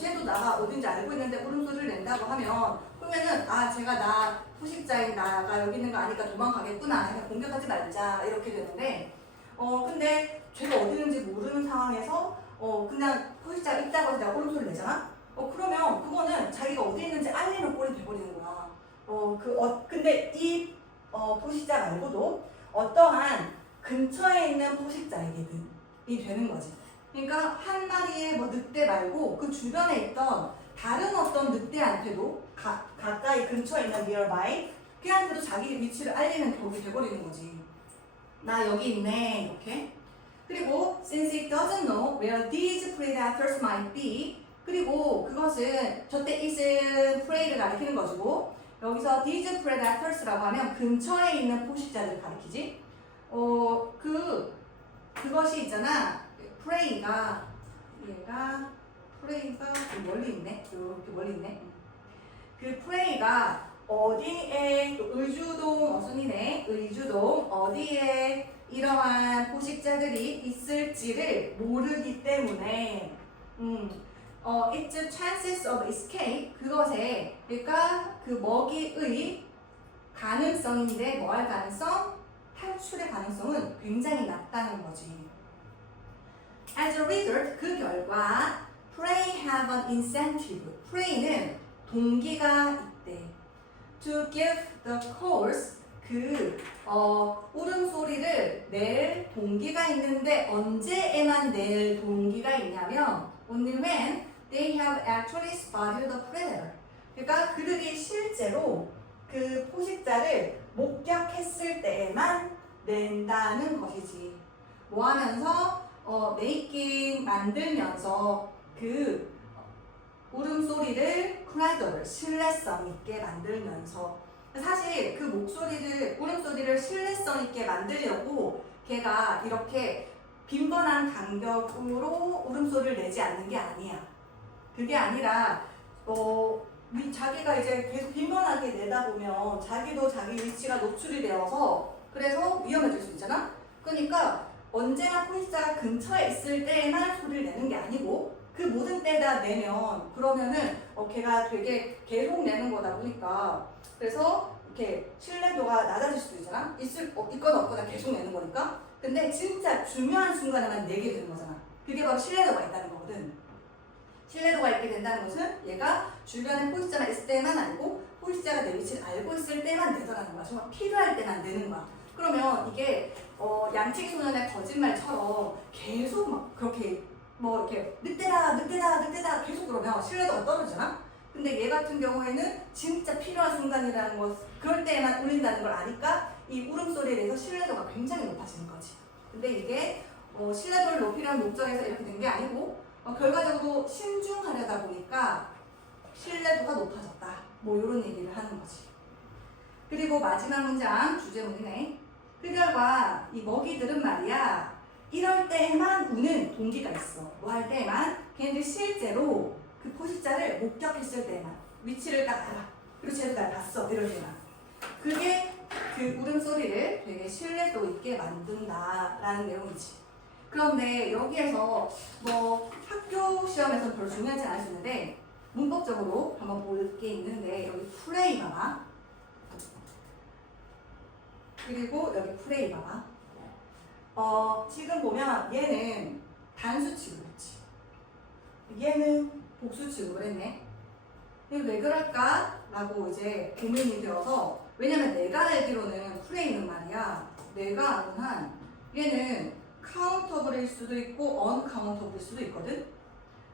쟤도 나가 어딘지 알고 있는데 울음소리를 낸다고 하면 그러면은 제가 나 포식자인 나가 여기 있는 거 아니까 도망가겠구나. 그냥 공격하지 말자 이렇게 되는데 근데 쟤가 어디 있는지 모르는 상황에서 그냥 포식자가 있다고 해서 내가 울음소리를 내잖아? 그러면 그거는 자기가 어디 있는지 알리는 꼴이 돼버리는 거야. 근데 이 포식자 말고도 어떠한 근처에 있는 포식자에게든이 되는 거지. 그러니까 한 마리의 늑대 말고 그 주변에 있던 다른 어떤 늑대한테도 가까이 근처에 있는 nearby 걔한테도 자기 위치를 알리는 격이 돼버리는 거지. 나 여기 있네 이렇게. 그리고 since it doesn't know where these predators might be 그리고 그것은 저때 is은 prey를 가리키는 것이고 여기서 these predators라고 하면 근처에 있는 포식자들을 가리키지. 그것이 있잖아. prey가 좀 멀리 있네. 이렇게 멀리 있네. 그 prey가 어디에 의주동 어순이네. 의주동 어디에 이러한 포식자들이 있을지를 모르기 때문에 its chances of escape 그것에 그러니까 그 먹이의 가능성인데 뭐할 가능성? 탈출의 가능성은 굉장히 낮다는 거지. As a result 그 결과 prey have an incentive prey는 동기가 있대. To give the cause 울음소리를 낼 동기가 있는데 언제에만 낼 동기가 있냐면 only when they have actually spotted the predator. 그러니까 그들이 실제로 그 포식자를 목격했을 때에만 낸다는 것이지. 뭐 하면서 making 만들면서 그 울음소리를 credible 신뢰성 있게 만들면서 사실 그 울음소리를 신뢰성 있게 만들려고 걔가 이렇게 빈번한 간격으로 울음소리를 내지 않는 게 아니야. 그게 아니라 자기가 이제 계속 빈번하게 내다 보면 자기도 자기 위치가 노출이 되어서 그래서 위험해질 수 있잖아. 그러니까 언제나 포식자가 근처에 있을 때만 소리를 내는 게 아니고 그 모든 때다 내면 그러면은 걔가 되게 계속 내는 거다 보니까 그래서 이렇게 신뢰도가 낮아질 수도 있잖아. 있거나 없거나 계속 내는 거니까. 근데 진짜 중요한 순간에만 내게 되는 거잖아. 그게 바로 신뢰도가 있다는 거거든. 신뢰도가 있게 된다는 것은 얘가 주변에 포식자가 있을 때만 알고 포식자가 내 위치를 알고 있을 때만 내더라는 거야. 정말 필요할 때만 내는 거야. 그러면 이게 양치기 소년의 거짓말처럼 계속 막 그렇게 이렇게 늑대다 계속 그러면 신뢰도가 떨어지잖아. 근데 얘 같은 경우에는 진짜 필요한 순간이라는 것 그럴 때에만 울린다는 걸 아니까 이 울음소리에 대해서 신뢰도가 굉장히 높아지는 거지. 근데 이게 신뢰도를 높이려는 목적에서 이렇게 된 게 아니고 결과적으로 신중하려다 보니까 신뢰도가 높아졌다. 뭐 이런 얘기를 하는 거지. 그리고 마지막 문장 주제문이네. 그 결과 이 먹이들은 말이야 이럴 때에만 우는 동기가 있어. 뭐 할 때에만 걔네들 실제로 그 포식자를 목격했을 때만 위치를 딱 알아. 그리고 쟤도 날 봤어. 이럴 때만. 그게 그 울음소리를 되게 신뢰도 있게 만든다라는 내용이지. 그런데 여기에서 학교 시험에서는 별로 중요하지 않을 수 있는데 문법적으로 한번 볼 게 있는데 여기 프레이 봐봐. 그리고 여기 프레이 봐봐. 지금 보면 얘는 단수 취급을 했지. 얘는 복수 취급을 했네. 이거 왜 그럴까? 라고 이제 고민이 되어서 왜냐면 내가 알기로는 프레이는 말이야 내가 아는 한 얘는 카운터블일 수도 있고 언카운터블일 수도 있거든.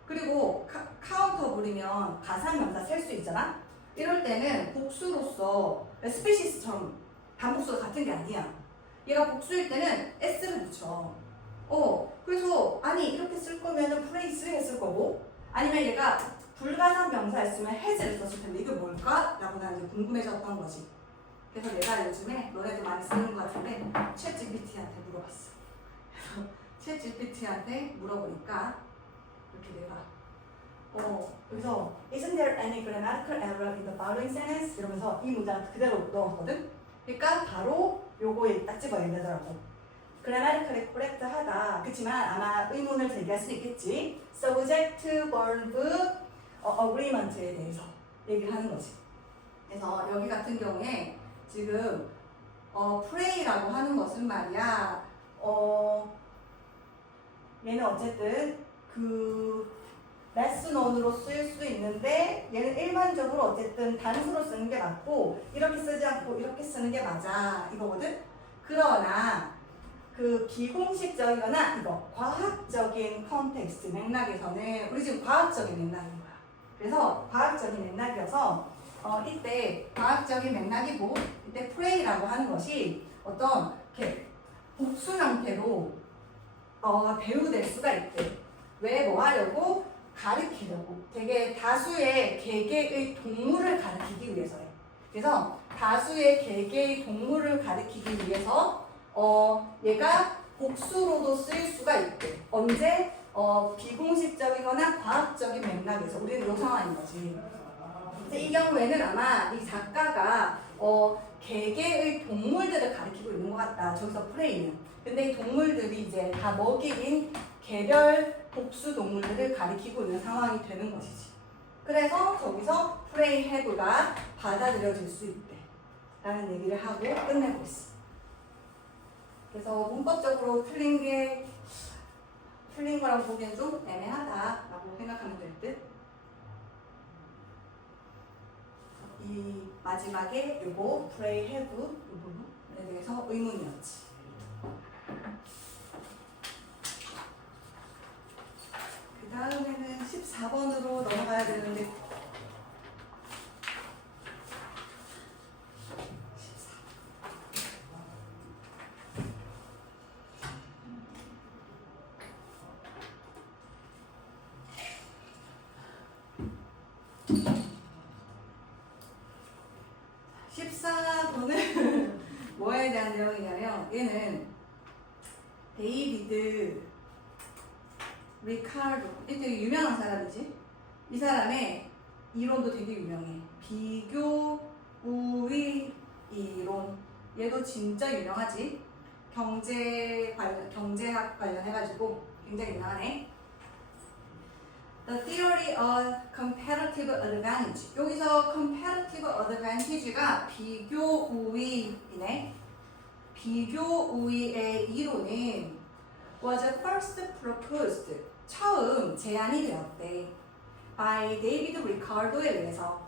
그리고 카운터블이면 가상명사 셀 수 있잖아. 이럴 때는 복수로서 스피시스처럼 단복수가 같은 게 아니야. 얘가 복수일 때는 s를 붙여. 그래서 아니 이렇게 쓸 거면은 프레이스를 했을 거고 아니면 얘가 불가산 명사였으면 has를 썼을 텐데 이게 뭘까? 라고 나는 이제 궁금해졌던 거지. 그래서 내가 요즘에 너네도 많이 쓰는 것 같은데 챗GPT한테 물어봤어. 그래서 챗GPT한테 물어보니까 이렇게 내가 여기서 Isn't there any grammatical error in the following sentence? 이러면서 이 문장 그대로 넣었거든. 그러니까 바로 요거에 딱 집어야 되더라고. grammatical correct하다. 그렇지만 아마 의문을 제기할 수 있겠지. subject, verb, agreement에 대해서 얘기를 하는 거지. 그래서 여기 같은 경우에 지금 pray라고 하는 것은 말이야. 얘는 어쨌든 그 레슨 원으로 쓰일 수 있는데 얘는 일반적으로 어쨌든 단수로 쓰는 게 맞고 이렇게 쓰지 않고 이렇게 쓰는 게 맞아 이거거든. 그러나 그 비공식적이거나 이거 과학적인 컨텍스트 맥락에서는 우리 지금 과학적인 맥락인 거야. 그래서 과학적인 맥락이어서 이때 과학적인 맥락이고 이때 pray라고 하는 것이 어떤 이렇게 복수 형태로 배우될 수가 있대. 왜 뭐 하려고? 가리키려고. 되게 다수의 개개의 동물을 가리키기 위해서래. 그래서 다수의 개개의 동물을 가리키기 위해서 얘가 복수로도 쓰일 수가 있대. 언제? 비공식적이거나 과학적인 맥락에서 우리는 이 상황인 거지. 그래서 이 경우에는 아마 이 작가가 개개의 동물들을 가리키고 있는 것 같다. 저기서 프레이는. 근데 이 동물들이 이제 다 먹이인 개별 복수 동물들을 가리키고 있는 상황이 되는 것이지. 그래서 저기서 프레이 해브가 받아들여질 수 있대. 라는 얘기를 하고 끝내고 있어. 그래서 문법적으로 틀린 거라고 보기엔 좀 애매하다라고 생각하면 될 듯. 이 마지막에 요거 pray have 요 부분에 대해서 의문이었지. 그 다음에는 14번으로 넘어가야 되는데 14번은 뭐에 대한 내용이냐면 얘는 데이비드 리카르도 되게 유명한 사람이지. 이 사람의 이론도 되게 유명해. 비교 우위 이론. 얘도 진짜 유명하지. 경제학 관련해가지고 굉장히 유명하네. The theory of comparative advantage. 여기서 comparative advantage가 비교 우위이네. 비교 우위의 이론은 was first proposed. 처음 제안이 되었대. by David Ricardo에 의해서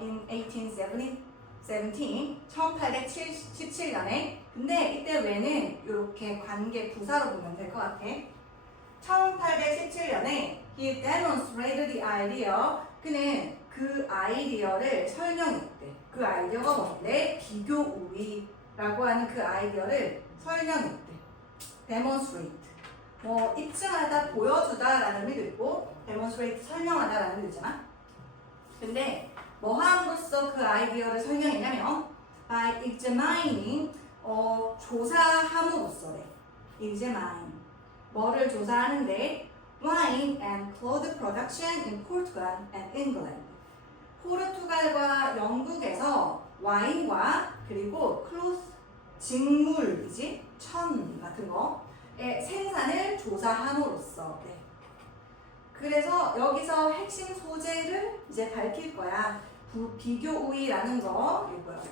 in 1817년에. 근데 이때 왜는 이렇게 관계 부사로 보면 될 것 같아. 1817년에 he demonstrated the idea. 그는 그 아이디어를 설명했대. 그 아이디어가 뭔데? 비교 우위라고 하는 그 아이디어를 설명했대. demonstrate. 뭐 입증하다, 보여주다 라는 의미도 있고 demonstrate, 설명하다 라는 의미도 있잖아. 근데 뭐 함으로써 그 아이디어를 설명했냐면 by examining, 조사함으로써래. examine. 뭐를 조사하는데 wine and cloth production in Portugal and England. 포르투갈과 영국에서 와인과 그리고 cloth, 직물이지, 천 같은 거의 생산을 조사함으로써. 네. 그래서 여기서 핵심 소재를 이제 밝힐 거야. 비교 우위라는 거 이거요.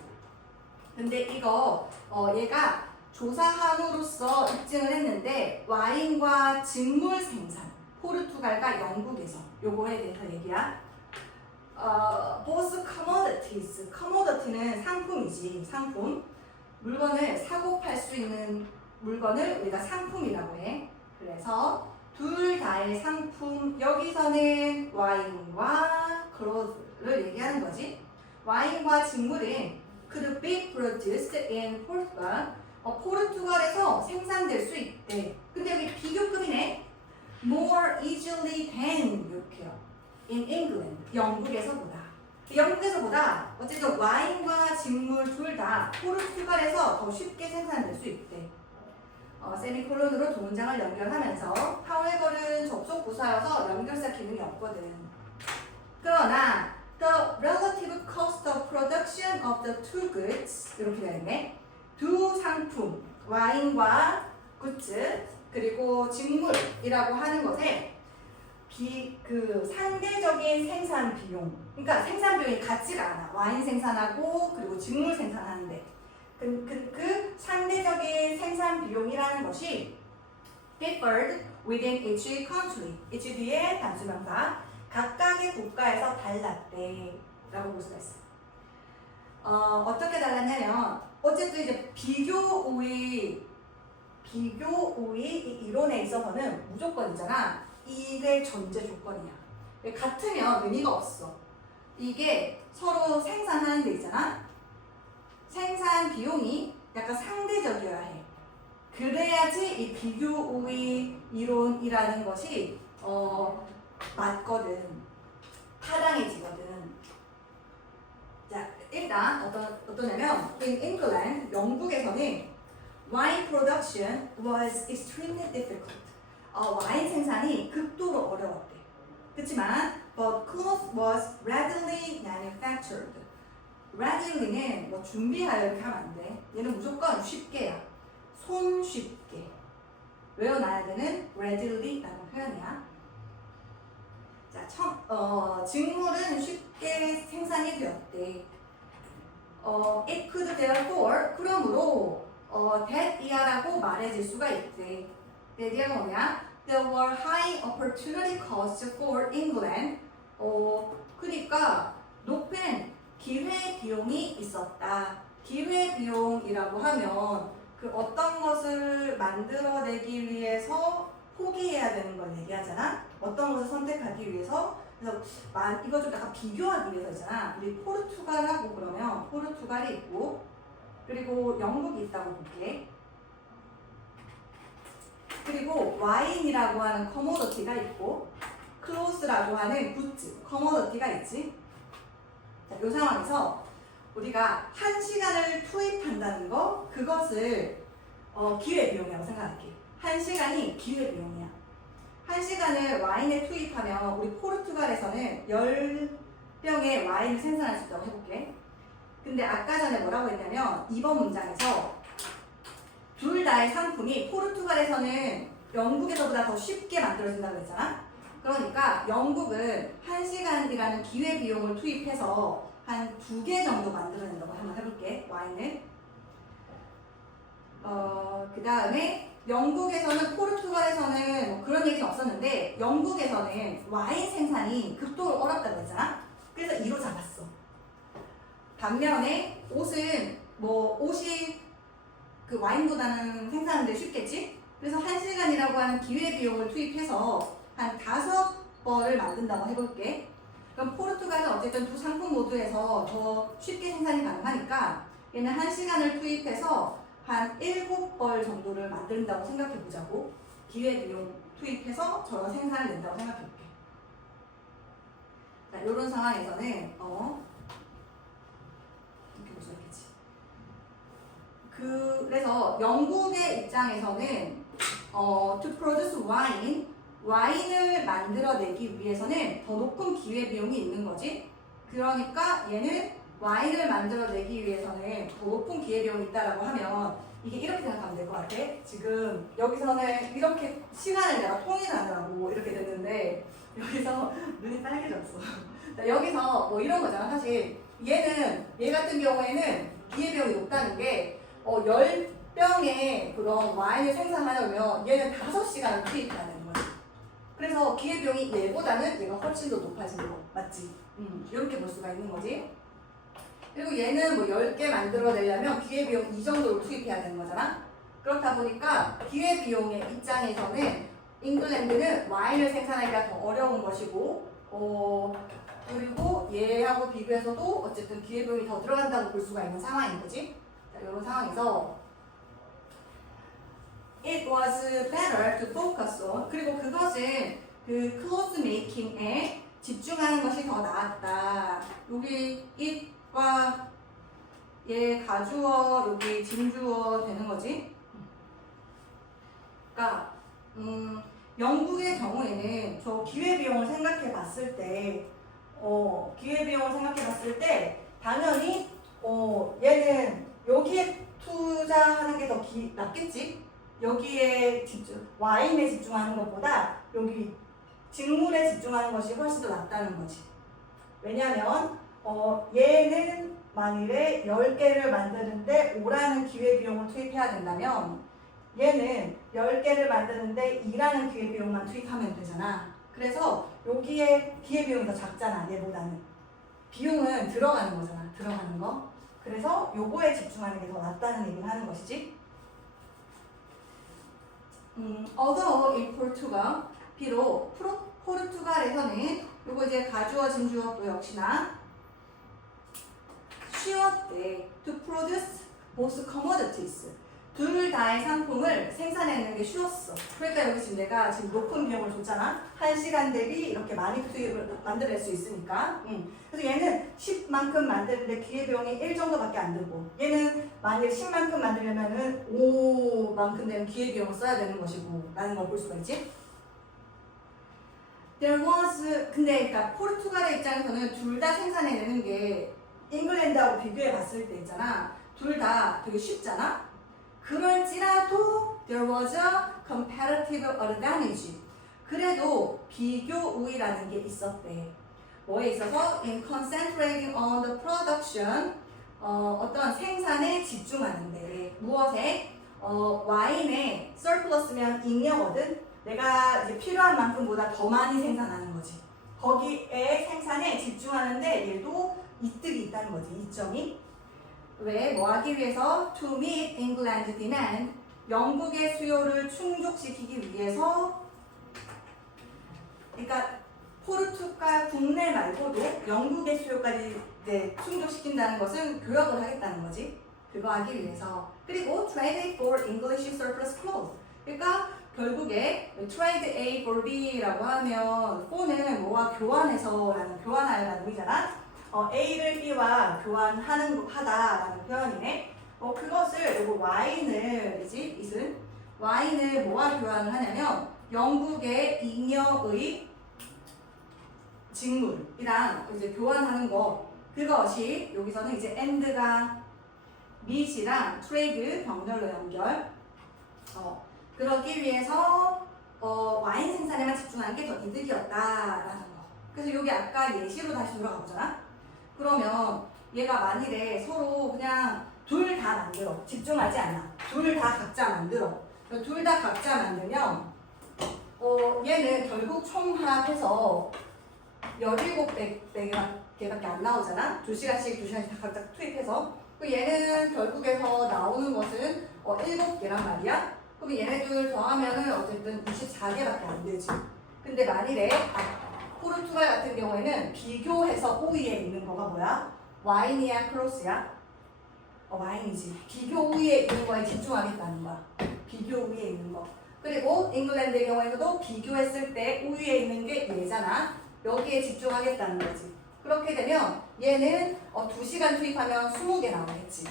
근데 이거 얘가 조사함으로써 입증을 했는데 와인과 직물 생산, 포르투갈과 영국에서 요거에 대해서 얘기야. both commodities. commodity는 상품이지, 상품. 물건을 사고 팔 수 있는 물건을 우리가 상품이라고 해. 그래서 둘 다의 상품, 여기서는 와인과 cloth를 얘기하는 거지. 와인과 직물은 could be produced in Portugal. 포르투갈에서 생산될 수 있대. 근데 여기 비교급이네. more easily than 이렇게요. in England. 영국에서보다. 영국에서보다 어쨌든 와인과 직물 둘 다 포르투갈에서 더 쉽게 생산될 수 있대. 세미콜론으로 두 문장을 연결하면서 however는 접속 부사여서 연결사 기능이 없거든. 그러나 the relative cost of production of the two goods 이렇게 되어 있네. 두 상품, 와인과 굿즈, 그리고 직물이라고 하는 것에 그 상대적인 생산 비용, 그러니까 생산 비용이 같지가 않아. 와인 생산하고 그리고 직물 생산하는데 그 상대적인 생산 비용이라는 것이 differed within each country. each 뒤에 단수명사 각각의 국가에서 달랐대 라고 볼 수가 있어요. 어떻게 달랐냐면 어쨌든 이제 비교 우위 이 이론에 있어서는 무조건이잖아. 이게 전제 조건이야. 같으면 의미가 없어. 이게 서로 생산하는 데 있잖아. 생산 비용이 약간 상대적이어야 해. 그래야지 이 비교 우위 이론이라는 것이 맞거든. 타당해지거든. 자, 일단 어떠냐면 in England, 영국에서는 wine production was extremely difficult. 와인 생산이 극도로 어려웠대. 그렇지만 but cloth was readily manufactured. readily는 뭐 준비하여 이렇게 하면 안 돼. 얘는 무조건 쉽게야. 손쉽게. 외워놔야 되는 readily라는 표현이야. 자, 직물은 쉽게 생산이 되었대. it could therefore, 그러므로 that year라고 말해질 수가 있대. that year가 뭐냐? There were high opportunity costs for England. 그러니까 높은 기회 비용이 있었다. 기회 비용이라고 하면 그 어떤 것을 만들어내기 위해서 포기해야 되는 걸 얘기하잖아. 어떤 것을 선택하기 위해서. 그래서 이거 좀 약간 비교하기 위해서잖아. 우리 포르투갈하고 그러면 포르투갈이 있고 그리고 영국이 있다고 볼게. 그리고 와인이라고 하는 커모더티가 있고 클로스라고 하는 굿즈, 커모더티가 있지. 자, 이 상황에서 우리가 1시간을 투입한다는 거, 그것을 기회비용이라고 생각할게. 1시간이 기회비용이야. 1시간을 와인에 투입하면 우리 포르투갈에서는 10병의 와인을 생산할 수 있다고 해볼게. 근데 아까 전에 뭐라고 했냐면 2번 문장에서 둘 다의 상품이 포르투갈에서는 영국에서보다 더 쉽게 만들어진다고 했잖아. 그러니까 영국은 1시간이라는 기회비용을 투입해서 한 2개 정도 만들어낸다고 한번 해볼게. 와인을. 그 다음에 영국에서는 포르투갈에서는 뭐 그런 얘기는 없었는데 영국에서는 와인 생산이 극도로 어렵다고 했잖아. 그래서 2로 잡았어. 반면에 옷은 옷이 그 와인보다는 생산하는데 쉽겠지? 그래서 1시간이라고 하는 기회비용을 투입해서 한 5벌을 만든다고 해볼게. 그럼 포르투갈은 어쨌든 두 상품 모두에서 더 쉽게 생산이 가능하니까 얘는 1시간을 투입해서 한 7벌 정도를 만든다고 생각해보자고. 기회비용 투입해서 저런 생산을 낸다고 생각해볼게. 자, 이런 상황에서는 이렇게 볼 수 있겠지. 그래서 영국의 입장에서는 to produce wine, 와인을 만들어내기 위해서는 더 높은 기회비용이 있는 거지. 그러니까 얘는 와인을 만들어내기 위해서는 더 높은 기회비용이 있다라고 하면 이게 이렇게 생각하면 될 것 같아. 지금 여기서는 이렇게 시간을 내가 통일하느라고 이렇게 됐는데 여기서 눈이 빨개졌어. 여기서 뭐 이런 거잖아. 사실 얘 같은 경우에는 기회비용이 높다는 게 10병의 그런 와인을 생산하려면 얘는 5시간을 투입해야 되는 거지. 그래서 기회비용이 얘보다는 얘가 훨씬 더 높아지는 거 맞지? 이렇게 볼 수가 있는 거지. 그리고 얘는 뭐 10개 만들어내려면 기회비용 이 정도를 투입해야 되는 거잖아. 그렇다 보니까 기회비용의 입장에서는 잉글랜드는 와인을 생산하기가 더 어려운 것이고 그리고 얘하고 비교해서도 어쨌든 기회비용이 더 들어간다고 볼 수가 있는 상황인 거지. 자, 이런 상황에서 It was better to focus on. 그리고 그것은 그 cloth making에 집중하는 것이 더 나았다. 여기 it과 얘 가주어, 여기 진주어 되는 거지. 그러니까 영국의 경우에는 저 기회비용을 생각해 봤을 때 기회비용을 생각해 봤을 때 당연히 얘는 여기에 투자하는 게 더 낫겠지? 여기에 집중, 와인에 집중하는 것보다 여기 직물에 집중하는 것이 훨씬 더 낫다는 거지. 왜냐면 얘는 만일에 10개를 만드는데 5라는 기회비용을 투입해야 된다면 얘는 10개를 만드는데 2라는 기회비용만 투입하면 되잖아. 그래서 여기에 기회비용이 더 작잖아, 얘보다는. 비용은 들어가는 거잖아, 들어가는 거. 그래서 요거에 집중하는 게 더 낫다는 얘기를 하는 것이지. Although in Portugal, 비록 포르투갈에서는 요거 이제 가주어진 주어도 역시나 쉬웠대. To produce both commodities. 둘 다의 상품을 생산해내는 게 쉬웠어. 그러니까 여기 지금 내가 지금 높은 비용을 줬잖아. 1시간 대비 이렇게 많이 투입을 만들어낼 수 있으니까. 그래서 얘는 10만큼 만드는데 기회비용이 1 정도밖에 안 들고, 얘는 만약 10만큼 만들려면은 5만큼 되는 기회비용을 써야 되는 것이고 라는 걸 볼 수가 있지. There was, 근데 그러니까 포르투갈의 입장에서는 둘 다 생산해내는 게 잉글랜드하고 비교해 봤을 때 있잖아. 둘 다 되게 쉽잖아. 그럴지라도 there was a comparative advantage. 그래도 비교 우위라는 게 있었대. 뭐에 있어서? In concentrating on the production. 어떤 생산에 집중하는데. 무엇에? 와인의 surplus면 잉여거든. 내가 이제 필요한 만큼보다 더 많이 생산하는 거지. 거기에 생산에 집중하는데 얘도 이득이 있다는 거지. 이점이. 왜? 뭐 하기 위해서? To meet England demand. 영국의 수요를 충족시키기 위해서. 그러니까 포르투갈 국내 말고도 영국의 수요까지 이제 충족시킨다는 것은 교역을 하겠다는 거지. 그거 하기 위해서. 그리고 trade for English surplus clothes. 그러니까 결국에 trade A for B라고 하면 for는 뭐와 교환해서라는 교환하여라는 의미잖아. A를 B와 교환하다라는 표현이네. 그것을 요거 와인을 이제 와인을 뭐와 교환을 하냐면 영국의 잉여의 직물이랑 이제 교환하는 거. 그것이 여기서는 이제 and가 meet이랑 trade 병렬로 연결. 그러기 위해서 와인 생산에만 집중하는 게 더 이득이었다라는 거. 그래서 여기 아까 예시로 다시 돌아가 보잖아. 그러면 얘가 만일에 서로 그냥 둘 다 만들어. 집중하지 않아. 둘 다 각자 만들어. 둘 다 각자 만들면 얘는 결국 총합해서 17개밖에 안 나오잖아. 2시간씩 각자 투입해서. 얘는 결국에서 나오는 것은 7개란 말이야. 그럼 얘네들 더하면은 어쨌든 24개밖에 안 되지. 근데 만일에 포르투갈 같은 경우에는 비교해서 5위에 있는 거가 뭐야? 와인이야, 크로스야? 와인이지. 비교 5위에 있는 거에 집중하겠다는 거야. 비교 5위에 있는 거. 그리고 잉글랜드의 경우에서도 비교했을 때 5위에 있는 게 얘잖아. 여기에 집중하겠다는 거지. 그렇게 되면 얘는 2시간 투입하면 20개 나오겠지.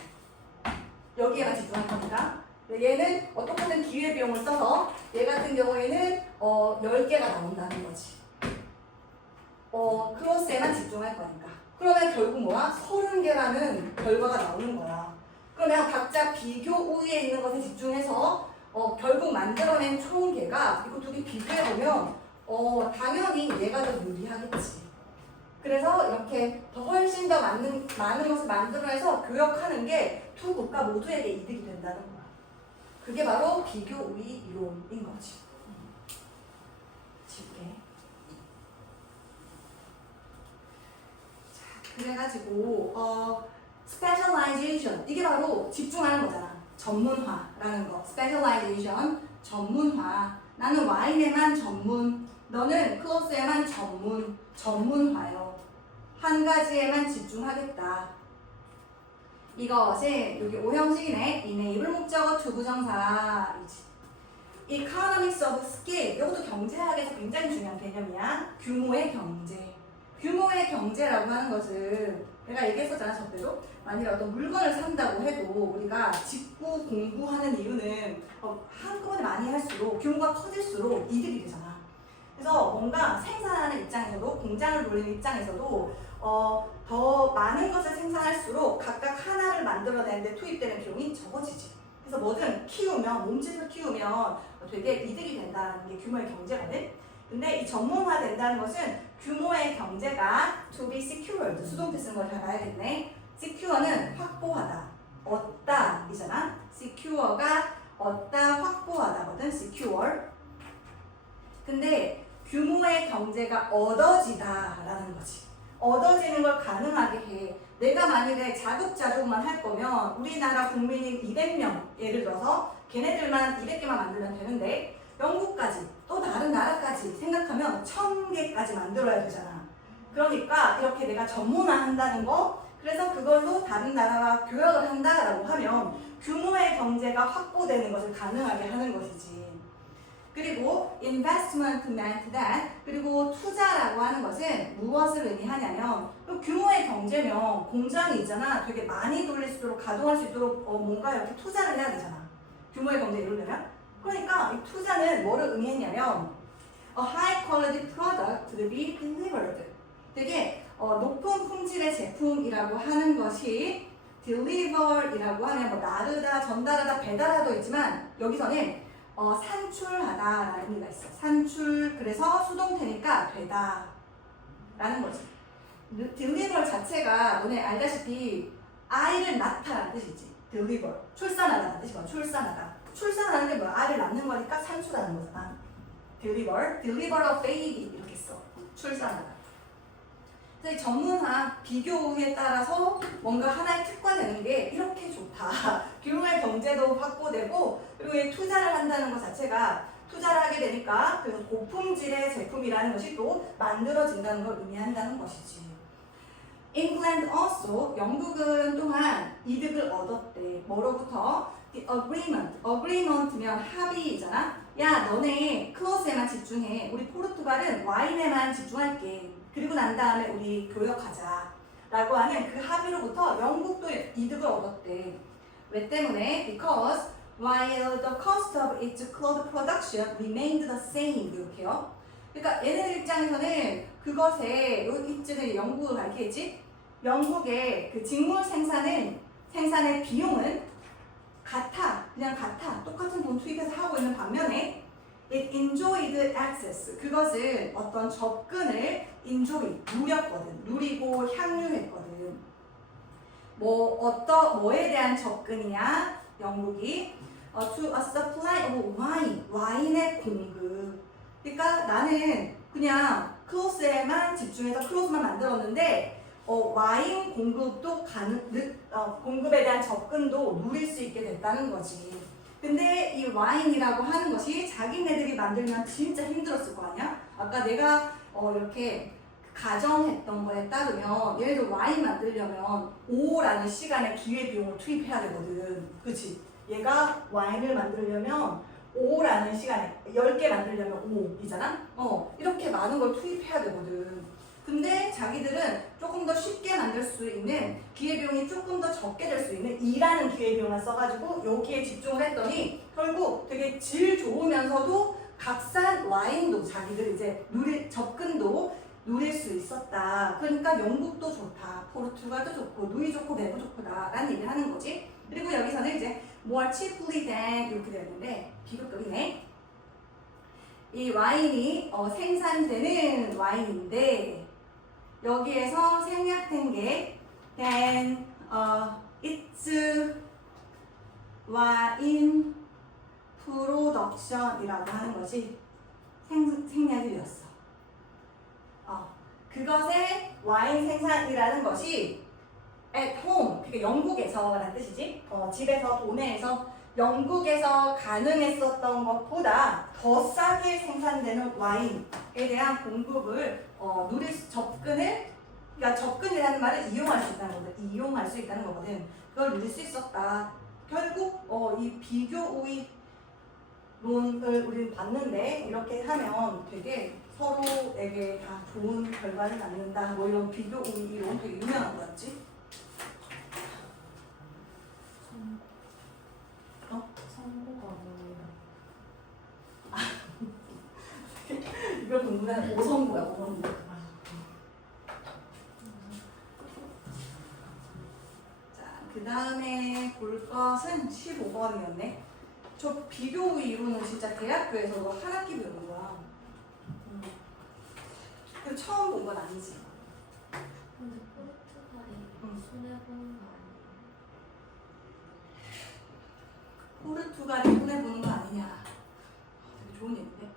여기에만 집중할 거니까. 얘는 똑같은 기회비용을 써서 얘 같은 경우에는 10개가 나온다는 거지. 크로스에만 집중할 거니까. 그러면 결국 뭐야? 30개라는 결과가 나오는 거야. 그러면 각자 비교 우위에 있는 것에 집중해서 결국 만들어낸 총 개가 이거 두 개 비교해보면 당연히 얘가 더 유리하겠지. 그래서 이렇게 더 훨씬 더 많은 것을 만들어내서 교역하는 게 두 국가 모두에게 이득이 된다는 거야. 그게 바로 비교 우위 이론인 거지. 칠게. 자, 그래가지고 specialization 이게 바로 집중하는 거잖아. 전문화라는 거. specialization 전문화. 나는 와인에만 전문. 너는 클로스에만 전문화요. 한 가지에만 집중하겠다. 이것이 여기 O형식이네. enable 목적어 투부정사이지. economics of scale. 이것도 경제학에서 굉장히 중요한 개념이야. 규모의 경제. 규모의 경제라고 하는 것은 내가 얘기했었잖아, 저때도. 만약에 어떤 물건을 산다고 해도 우리가 직구 공부하는 이유는 한꺼번에 많이 할수록 규모가 커질수록 이득이 되잖아. 그래서 뭔가 생산하는 입장에서도 공장을 돌리는 입장에서도 더 많은 것을 생산할수록 각각 하나를 만들어내는데 투입되는 비용이 적어지지. 그래서 뭐든 키우면 몸집을 키우면 되게 이득이 된다는 게 규모의 경제거든. 근데 이 전문화된다는 것은 규모의 경제가 to be secured 수동태 쓴 걸 잘 봐야겠네. secure는 확보하다, 얻다 이잖아. secure가 얻다, 확보하다거든. secure. 근데 규모의 경제가 얻어지다라는 거지. 얻어지는 걸 가능하게 해. 내가 만약에 자급자족만 할 거면 우리나라 국민이 200명 예를 들어서 걔네들만 200개만 만들면 되는데 영국까지 또 다른 나라까지 생각하면 1000개까지 만들어야 되잖아. 그러니까 이렇게 내가 전문화한다는 거, 그래서 그걸로 다른 나라와 교역을 한다라고 하면 규모의 경제가 확보되는 것을 가능하게 하는 것이지. 그리고 investment meant that, 그리고 투자라고 하는 것은 무엇을 의미하냐면 규모의 경제면 공장이 있잖아. 되게 많이 돌릴 수 있도록 가동할 수 있도록 뭔가 이렇게 투자를 해야 되잖아. 규모의 경제 이루려면. 그러니까 이 투자는 뭐를 의미했냐면 a high quality product to be delivered. 되게 높은 품질의 제품이라고 하는 것이 deliver이라고 하면 뭐 나르다, 전달하다, 배달하도 있지만 여기서는 산출하다라는 의미가 있어. 산출, 그래서 수동태니까 되다 라는 거지. deliver 자체가 너네 알다시피 아이를 낳다라는 뜻이지. deliver, 출산하다라는 뜻이거든. 출산하다. 출산하는 게 뭐야? 아이를 낳는 거니까 산출하는 거잖아. deliver, deliver a baby 이렇게 써. 출산하다. 그래서 이 전문화, 비교에 따라서 뭔가 하나에 특화되는 게 이렇게 좋다. 규모의 경제도 확보되고, 그리고 이 투자를 한다는 것 자체가 투자를 하게 되니까 그 고품질의 제품이라는 것이 또 만들어진다는 걸 의미한다는 것이지. England also, 영국은 또한 이득을 얻었대. 뭐로부터? The agreement. agreement면 합의잖아. 야, 너네 클로즈에만 집중해. 우리 포르투갈은 와인에만 집중할게. 그리고 난 다음에 우리 교역하자 라고 하는 그 합의로부터 영국도 이득을 얻었대. 왜 때문에? Because while the cost of its cloth production remained the same. 이렇게요. 그러니까 얘네들 입장에서는 그것에 이쯤에 영국을 가르치겠지? 영국의 그 직물 생산의 비용은 같아. 그냥 같아. 똑같은 돈 투입해서 하고 있는 반면에 it enjoyed access. 그것은 어떤 접근을 enjoy, 누렸거든. 누리고 향유했거든. 뭐에 대한 접근이냐? 영국이 to a supply of wine. 와인의 공급. 그러니까 나는 그냥 클로스에만 집중해서 클로스만 만들었는데 와인 공급도 공급에 대한 접근도 누릴 수 있게 됐다는 거지. 근데 이 와인이라고 하는 것이 자기네들이 만들면 진짜 힘들었을 거 아니야? 아까 내가 이렇게 가정했던 거에 따르면 얘네들 와인 만들려면 5라는 시간에 기회비용을 투입해야 되거든. 그치? 얘가 와인을 만들려면 5라는 시간에 10개 만들려면 5이잖아? 이렇게 많은 걸 투입해야 되거든. 근데 자기들은 조금 더 쉽게 만들 수 있는 기회비용이 조금 더 적게 될 수 있는 2라는 기회비용을 써가지고 여기에 집중을 했더니 결국 되게 질 좋으면서도 값싼 와인도 자기들 이제 접근도 누릴 수 있었다. 그러니까 영국도 좋다, 포르투갈도 좋고, 누이 좋고, 매부 좋고다라는 얘기를 하는 거지. 그리고 여기서는 이제 more cheaply than 이렇게 되었는데 비교급이네. 이 와인이 생산되는 와인인데 여기에서 생략된 게 then its 와인 프로덕션이라고 하는 것이 생략이 되었어. 그것의 와인 생산이라는 것이 at home, 그게 영국에서라는 뜻이지. 집에서 도내에서 영국에서 가능했었던 것보다 더 싸게 생산되는 와인에 대한 공급을 그러니까 접근이라는 말을 이용할 수 있다는 거거든. 이용할 수 있다는 거거든. 그걸 누릴 수 있었다. 결국 이 비교 우위론을 우리는 봤는데 이렇게 하면 되게 서로에게 다 좋은 결과를 낳는다. 뭐 이런 비교 우위론 되게 유명한 거였지. 선고가 뭐예요? 이걸 공부 이건 5성부야 5성부. 자, 그 다음에 볼 것은 15번이었네. 저 비교 이론은 진짜 대학교에서도 한 학기 배우는 거야. 근데 처음 본 건 아니지. 근데 포르투갈이 응. 손해보는 거 아니에요? 포르투갈이 손해보는 거 아니냐. 되게 좋은 얘기인데.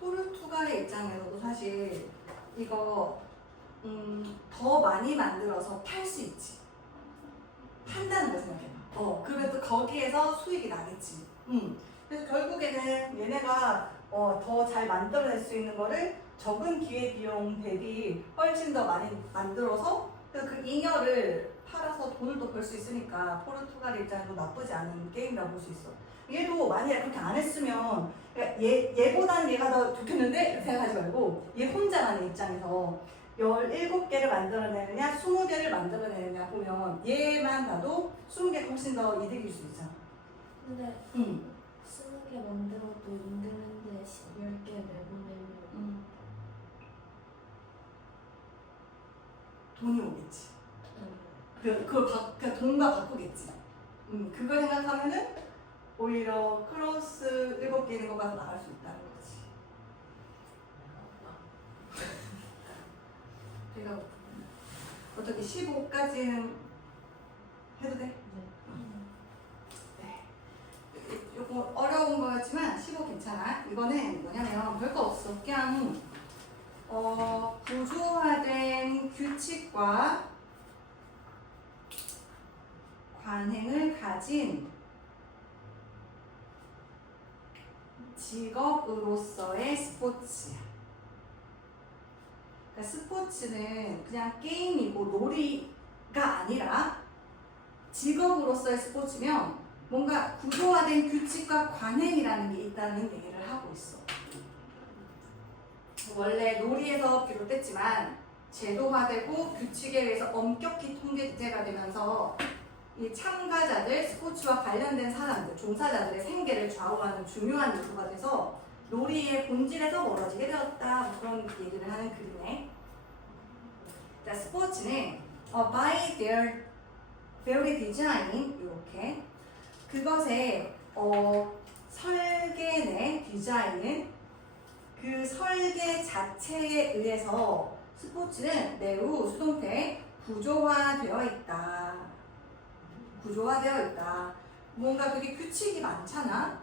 포르투갈의 입장에서도 사실 이거 더 많이 만들어서 팔 수 있지. 판다는 거 생각해봐. 그래도 거기에서 수익이 나겠지. 그래서 결국에는 얘네가 더 잘 만들어낼 수 있는 거를 적은 기회 비용 대비 훨씬 더 많이 만들어서 그래서 그 잉여를 팔아서 돈을 더 벌 수 있으니까 포르투갈 입장에서 나쁘지 않은 게임이라고 볼 수 있어. 얘도 만약에 그렇게 안 했으면 그러니까 얘보다는 얘가 더 좋겠는데 이렇게 생각하지 말고 얘 혼자라는 입장에서 17개를 만들어내느냐 20개를 만들어내느냐 보면 얘만 봐도 20개가 훨씬 더 이득일 수 있잖아. 근데 응. 20개 만들어도 잉글랜드에 10개 내보내면 돈이 오겠지. 그걸 돈과 바꾸겠지. 그걸 생각하면은 오히려 크로스 7개 있는 것보다 나을 수 있다는 거지. 배가 어떻게 15까지는 해도 돼? 네. 조금 어려운 거였지만 15 괜찮아. 이거는 뭐냐면 별거 없어. 그냥 구조화된 규칙과 관행을 가진 직업으로서의 스포츠야. 그러니까 스포츠는 그냥 게임이고 놀이가 아니라 직업으로서의 스포츠면 뭔가 구조화된 규칙과 관행이라는 게 있다는 얘기를 하고 있어. 원래 놀이에서 비롯됐지만 제도화되고 규칙에 의해서 엄격히 통제가 되면서 이 참가자들, 스포츠와 관련된 사람들, 종사자들의 생계를 좌우하는 중요한 요소가 돼서 놀이의 본질에서 멀어지게 되었다. 뭐 그런 얘기를 하는 글이네. 자, 스포츠는 by their very design 이렇게 그것의 설계내 디자인은 그 설계 자체에 의해서 스포츠는 매우 수동태 구조화되어 있다. 구조화되어 있다. 뭔가 되게 규칙이 많잖아.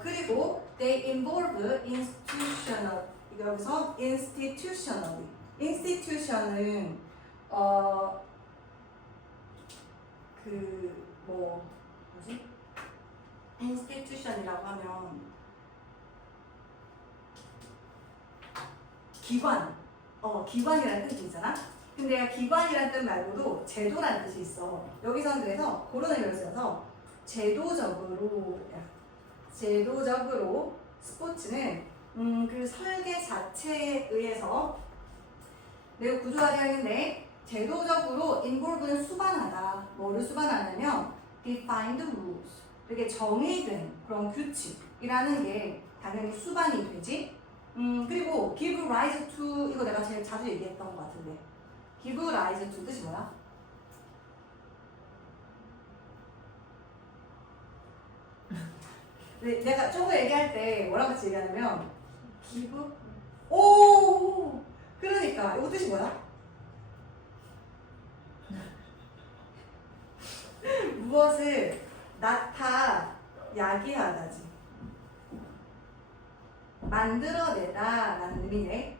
그리고 they involve institutional 여기서 institutionally institution은 뭐지? institution이라고 하면 기관, 기관이라는 뜻이 있잖아. 근데 기관이라는 뜻 말고도 제도라는 뜻이 있어. 여기서는 그래서 그런 의미로 쓰여서 제도적으로 스포츠는 그 설계 자체에 의해서 매우 구조화되어 있는데 제도적으로 involve는 수반하다. 뭐를 수반하냐면 defined rules. 이렇게 정의된 그런 규칙이라는 게 당연히 수반이 되지. 그리고 give rise to 이거 내가 제일 자주 얘기했던 것 같은데 give rise to 뜻이 뭐야? 내가 저거 얘기할 때 뭐라고 같이 얘기하냐면 give 오 그러니까 이거 뜻이 뭐야? 무엇을 야기하다지 만들어내다 라는 의미네.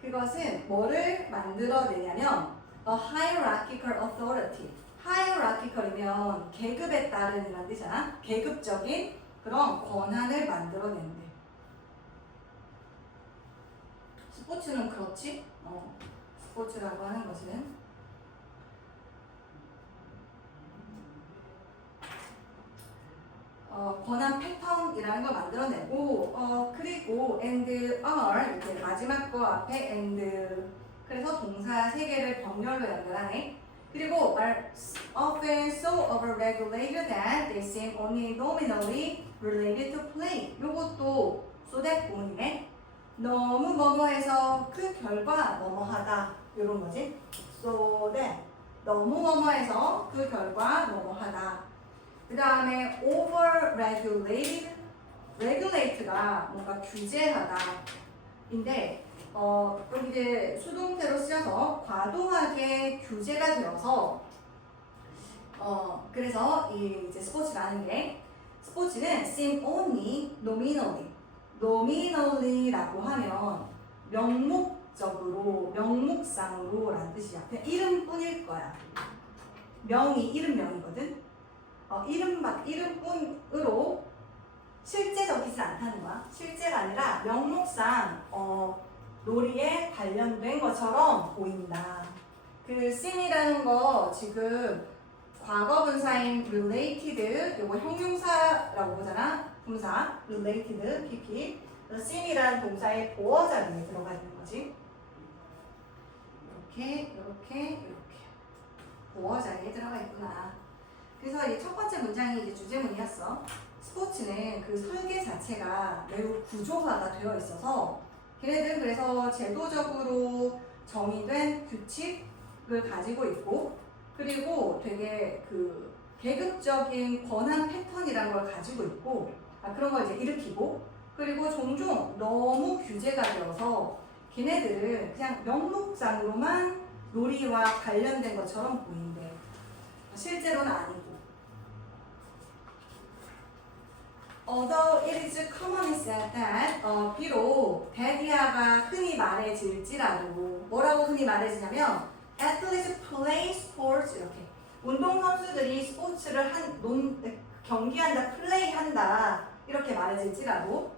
그것은 뭐를 만들어내냐면 a hierarchical authority. hierarchical이면 계급에 따른 이란 뜻이잖아. 계급적인 그런 권한을 만들어낸대. 스포츠는 그렇지? 스포츠라고 하는 것은 권한 패턴이라는 걸 만들어내고 그리고 and are 이렇게 마지막 거 앞에 and 그래서 동사 세 개를 병렬로 연결하네. 그리고 are often so overregulated that they seem only nominally related to play. 요것도 so that 부분이네. 너무 뭐뭐해서 그 결과 뭐뭐하다 이런 거지. so that 너무 뭐뭐해서 그 결과 뭐뭐하다. 그 다음에 overregulated, regulate가 뭔가 규제하다 인데 여기 이제 수동태로 쓰여서 과도하게 규제가 되어서 그래서 이 이제 스포츠라는 게 스포츠는 seem only nominally라고 하면 명목적으로 명목상으로 라는 뜻이야. 그냥 이름뿐일 거야. 이름명이거든. 이름뿐으로 실제적이지 않다는 거야. 실제가 아니라 명목상 놀이에 관련된 것처럼 보인다. 그 seem이라는 거 지금 과거분사인 related 요거 형용사라고 보잖아. 분사 related pp seem이라는 동사의 보어자리에 들어가 있는 거지. 이렇게 보어자리에 들어가 있구나. 그래서 이 첫 번째 문장이 이제 주제문이었어. 스포츠는 그 설계 자체가 매우 구조화가 되어 있어서 걔네들은 그래서 제도적으로 정의된 규칙을 가지고 있고 그리고 되게 그 계급적인 권한 패턴이라는 걸 가지고 있고 그런 걸 이제 일으키고 그리고 종종 너무 규제가 되어서 걔네들은 그냥 명목상으로만 놀이와 관련된 것처럼 보이는데 실제로는 아니고 Although it is commonly said that 비록 대디아가 흔히 말해질지라도 뭐라고 흔히 말해지냐면 athletes play sports 이렇게 운동 선수들이 스포츠를 경기한다, 플레이한다 이렇게 말해질지라도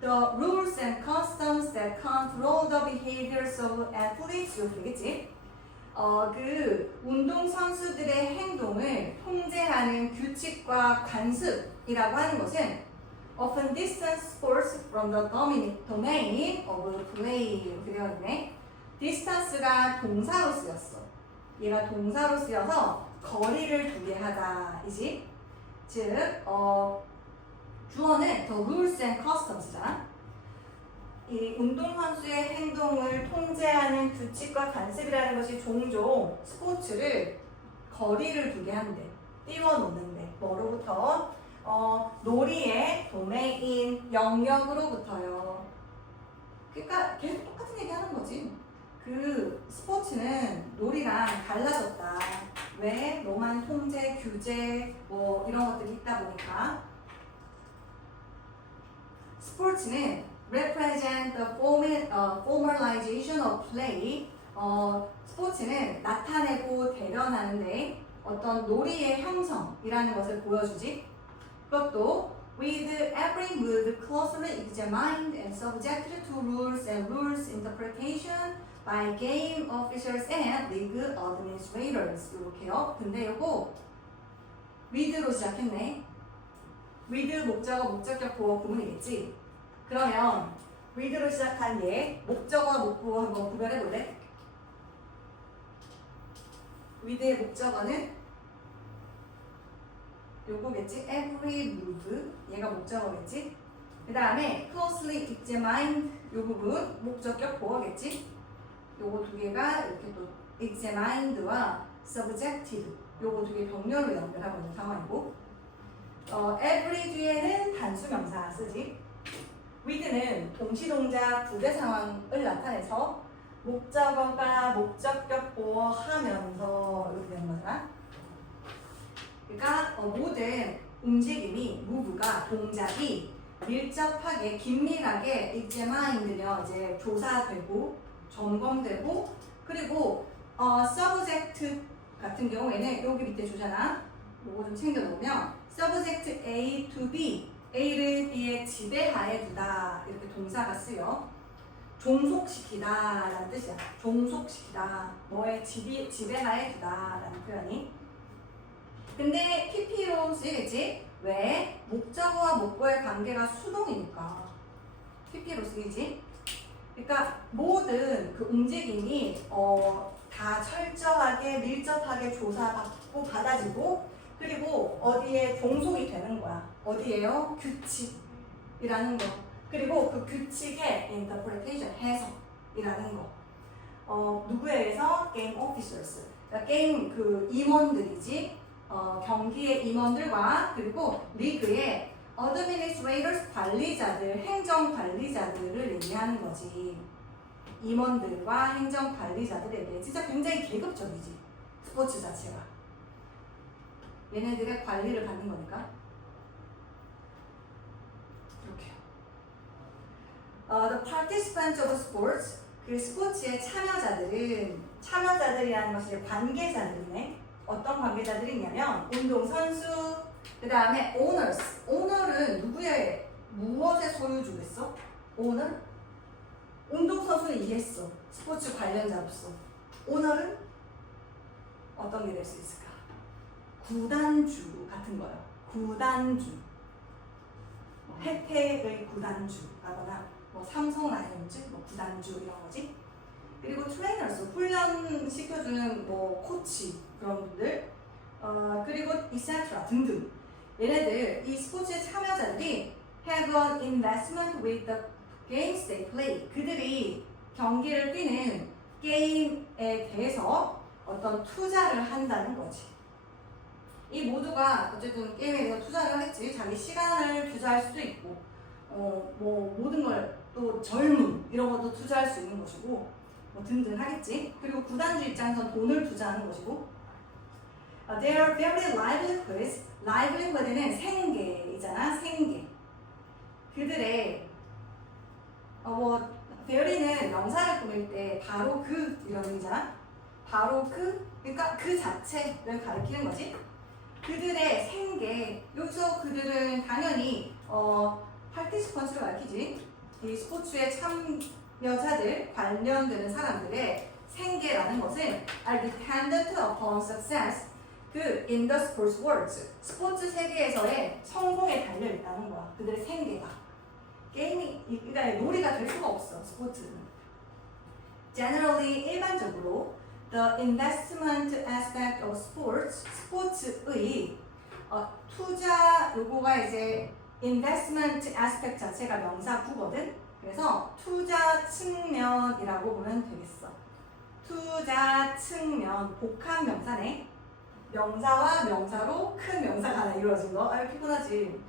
the rules and customs that control the behaviors of athletes 이렇게 되겠지. 그 운동 선수들의 행동을 통제하는 규칙과 관습이라고 하는 것은 often distance sports from the domain of play 이렇게 되어 있네. distance가 동사로 쓰였어. 얘가 동사로 쓰여서 거리를 두게 하다 이지. 즉 주어는 the rules and customs잖아. 이 운동선수의 행동을 통제하는 규칙과 관습이라는 것이 종종 스포츠를 거리를 두게 한대. 띄워놓는데 뭐로부터? 놀이의 도메인, 영역으로부터요. 그러니까 계속 똑같은 얘기 하는 거지. 그 스포츠는 놀이랑 달라졌다. 왜? 너만 통제, 규제 뭐 이런 것들이 있다 보니까 스포츠는 represent the formalization of play. 스포츠는 나타내고 대변하는데 어떤 놀이의 형성이라는 것을 보여주지. 그것도 with every move closely examined and subjected to rules and rules interpretation by game officials and league administrators. 이렇게요. 근데 요거 with로 시작했네. with 목적어, 목적격, 보어 구문이겠지. 그러면 with로 시작한 얘 목적어, 목보 한번 구별해 볼래? with의 목적어는 요거겠지. every move 얘가 목적어겠지. 그 다음에 closely examined 요 부분 목적격 보어겠지. 요거 두 개가 이렇게 또 examined와 subjected 요거 두 개 병렬로 연결하고 있는 상황이고 every 뒤에는 단수명사 쓰지. with는 동시동작 부대 상황을 나타내서 목적어가 목적격 보어하면서 이렇게 되는 거잖아. 그러니까 모든 움직임이 move가 동작이 밀접하게 긴밀하게 examined면 이제 조사되고 점검되고 그리고 subject 같은 경우에는 여기 밑에 주잖아. 요거 좀 챙겨 놓으면 subject A to B A를 B의 지배하에 두다 이렇게 동사가 쓰여. 종속시키다 라는 뜻이야. 종속시키다. 뭐의 지배하에 두다 라는 표현이. 근데 PP로 쓰이겠지? 왜? 목적어와 목보의 관계가 수동이니까 PP로 쓰이지? 그러니까 모든 그 움직임이 다 철저하게 밀접하게 조사받고 받아지고 그리고 어디에 종속이 되는 거야. 어디에요? 규칙이라는 거. 그리고 그 규칙의 interpretation, 해석이라는 거. 누구에 의해서? 게임 오피서스. 그러니까 게임 그 임원들이지. 경기의 임원들과 그리고 리그의 administrators 관리자들, 행정 관리자들을 얘기하는 거지. 임원들과 행정 관리자들에게 진짜 굉장히 계급적이지. 스포츠 자체가. 얘네들의 관리를 받는 거니까. 이렇게요. The participants of sports, 그 스포츠의 참여자들이라는 것이 관계자들이네. 어떤 관계자들이 있냐면 운동선수, 그 다음에 owners. owner은 누구의 무엇의 소유주겠어? owner? 운동선수는 이해했어. 스포츠 관련자로서. owner은 어떤 게 될 수 있을까? 구단주 같은 거예요. 구단주. 혜택의 구단주라거나 뭐 삼성 라이온즈, 뭐 구단주 이런 거지. 그리고 트레이너스, 훈련 시켜주는 뭐 코치 그런 분들. 그리고 etc. 등등. 얘네들 이 스포츠에 참여자들이 have an investment with the games they play. 그들이 경기를 뛰는 게임에 대해서 어떤 투자를 한다는 거지. 이 모두가 어쨌든 게임에 대해서 투자를 하겠지. 자기 시간을 투자할 수도 있고, 뭐 모든 걸 또 젊음 이런 것도 투자할 수 있는 것이고, 뭐 등등 하겠지. 그리고 구단주 입장에서 돈을 투자하는 것이고, their very livelihoods, livelihood는 생계이잖아, 생계. 그들의 very는 명사를 꾸밀 때 바로 그 이런 의미잖아. 바로 그, 그러니까 그 자체를 가리키는 거지. 그들의 생계, 여기서 그들은 당연히 파티시펀츠를 가리키지. 이 스포츠에 참여자들, 관련되는 사람들의 생계라는 것은 are dependent upon success, 그 in the sports world, 스포츠 세계에서의 성공에 달려있다는 거야. 그들의 생계가. 게임이, 그러니까 놀이가 될 수가 없어, 스포츠는. Generally, 일반적으로 the investment aspect of sports, 스포츠의 투자, 요거가 이제 investment aspect 자체가 명사구거든. 그래서 투자 측면이라고 보면 되겠어. 투자 측면, 복합 명사네. 명사와 명사로 큰 명사가 하나 이루어진 거. 피곤하지.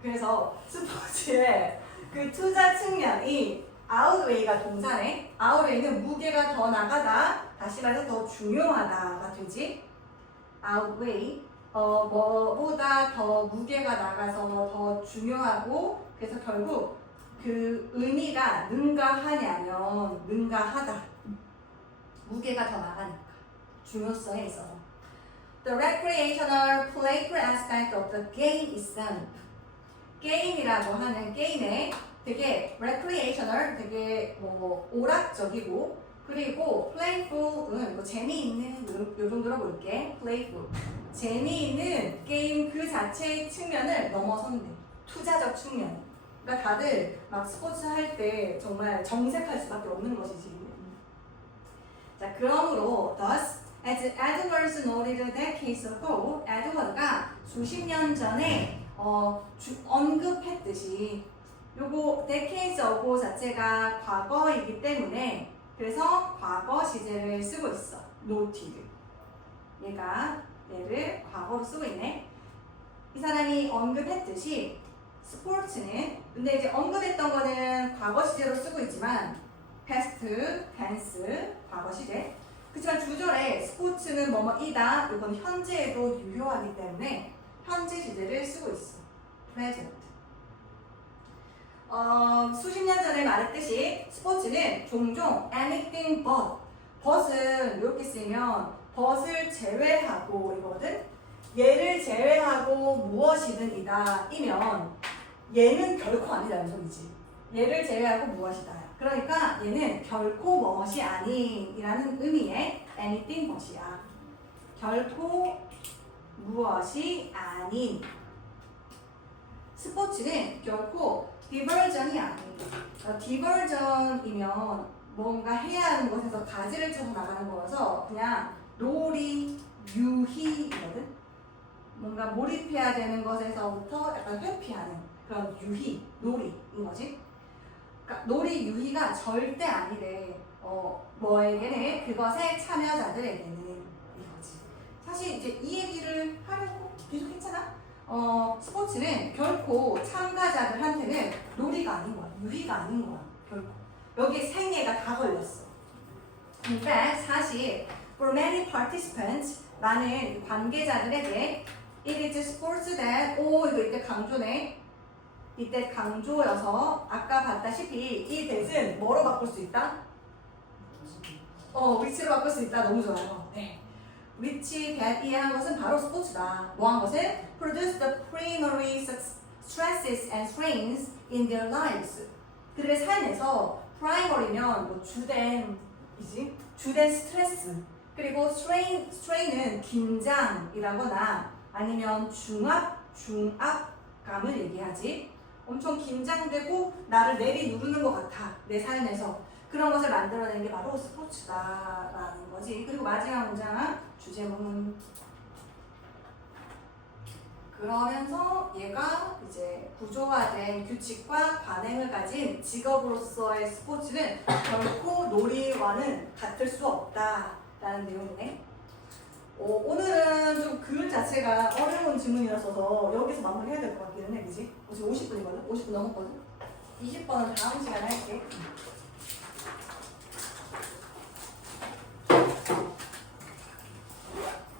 그래서 스포츠의 그 투자 측면이 outweigh가 동사네. outweigh는 무게가 더 나가다, 다시 말해서 더 중요하다가 되지. outweigh, 뭐보다 더 무게가 나가서 더 중요하고, 그래서 결국 그 의미가 능가하냐면 능가하다. 무게가 더 나가니까. 중요성에 있어서. The recreational playful aspect of the game itself. 게임이라고 하는 게임에 되게 recreational, 되게 뭐 오락적이고, 그리고 playful은 뭐 재미있는 요 정도로 볼게. playful. 재미있는 게임 그 자체의 측면을 넘어선대. 투자적 측면. 그러니까 다들 막 스포츠 할 때 정말 정색할 수밖에 없는 것이지. 자, 그러므로 thus as Edwards noted decades ago, 에드워드가 수십 년 전에 언급했듯이 요거 decades ago 자체가 과거이기 때문에 그래서 과거 시제를 쓰고 있어. noted. 얘가 얘를 과거로 쓰고 있네. 이 사람이 언급했듯이 스포츠는, 근데 이제 언급했던 거는 과거 시제로 쓰고 있지만 past tense 과거 시제. 그렇지만 주절에 스포츠는 뭐뭐이다, 이건 현재에도 유효하기 때문에 현재 시제를 쓰고 있어. present. 수십 년 전에 말했듯이 스포츠는 종종 anything but은 이렇게 쓰면 but을 제외하고 이거거든. 얘를 제외하고 무엇이든 이다 이면 얘는 결코 아니라는 소리지. 얘를 제외하고 무엇이다. 그러니까 얘는 결코 무엇이 아닌이라는 의미의 anything but이야. 결코 무엇이 아닌. 스포츠는 결코 diversion이 아닌. diversion이면 뭔가 해야 하는 것에서 가지를 쳐서 나가는 거여서 그냥 놀이, 유희이거든. 뭔가 몰입해야 되는 것에서부터 약간 회피하는 그런 유희, 놀이인 거지. 그러니까 놀이, 유희가 절대 아니래. 뭐에게는 그것의 참여자들에게는 이거지. 사실 이제 이 얘기를 하려고 계속 했잖아. 스포츠는 결코 참가자들한테는 놀이가 아닌 거야. 유희가 아닌 거야. 결코. 여기 생애가 다 걸렸어. In fact, 사실 for many participants, 많은 관계자들에게 it is sports that, 이거 이때 강조네. 이때 강조여서 아까 봤다시피 이 that은 뭐로 바꿀 수 있다? which로 바꿀 수 있다. 너무 좋아요. 네. which that 이해한 것은 바로 스포츠다. 뭐 한 것은 produce the primary stresses and strains in their lives. 그들의 삶에서 primary면 뭐 주된이지. 주된 스트레스. 그리고 strain은 긴장이라거나 아니면 중압감을 얘기하지. 엄청 긴장되고 나를 내리누르는 것 같아. 내 삶에서. 그런 것을 만들어내는 게 바로 스포츠다라는 거지. 그리고 마지막 문장 주제문은 그러면서 얘가 이제 구조화된 규칙과 관행을 가진 직업으로서의 스포츠는 결코 놀이와는 같을 수 없다라는 내용이네. 오늘은 좀 글 자체가 어려운 지문이라서 여기서 마무리해야 될 것 같기는 해, 그지? 지금 50분이거든? 50분 넘었거든? 20번은 다음 시간에 할게.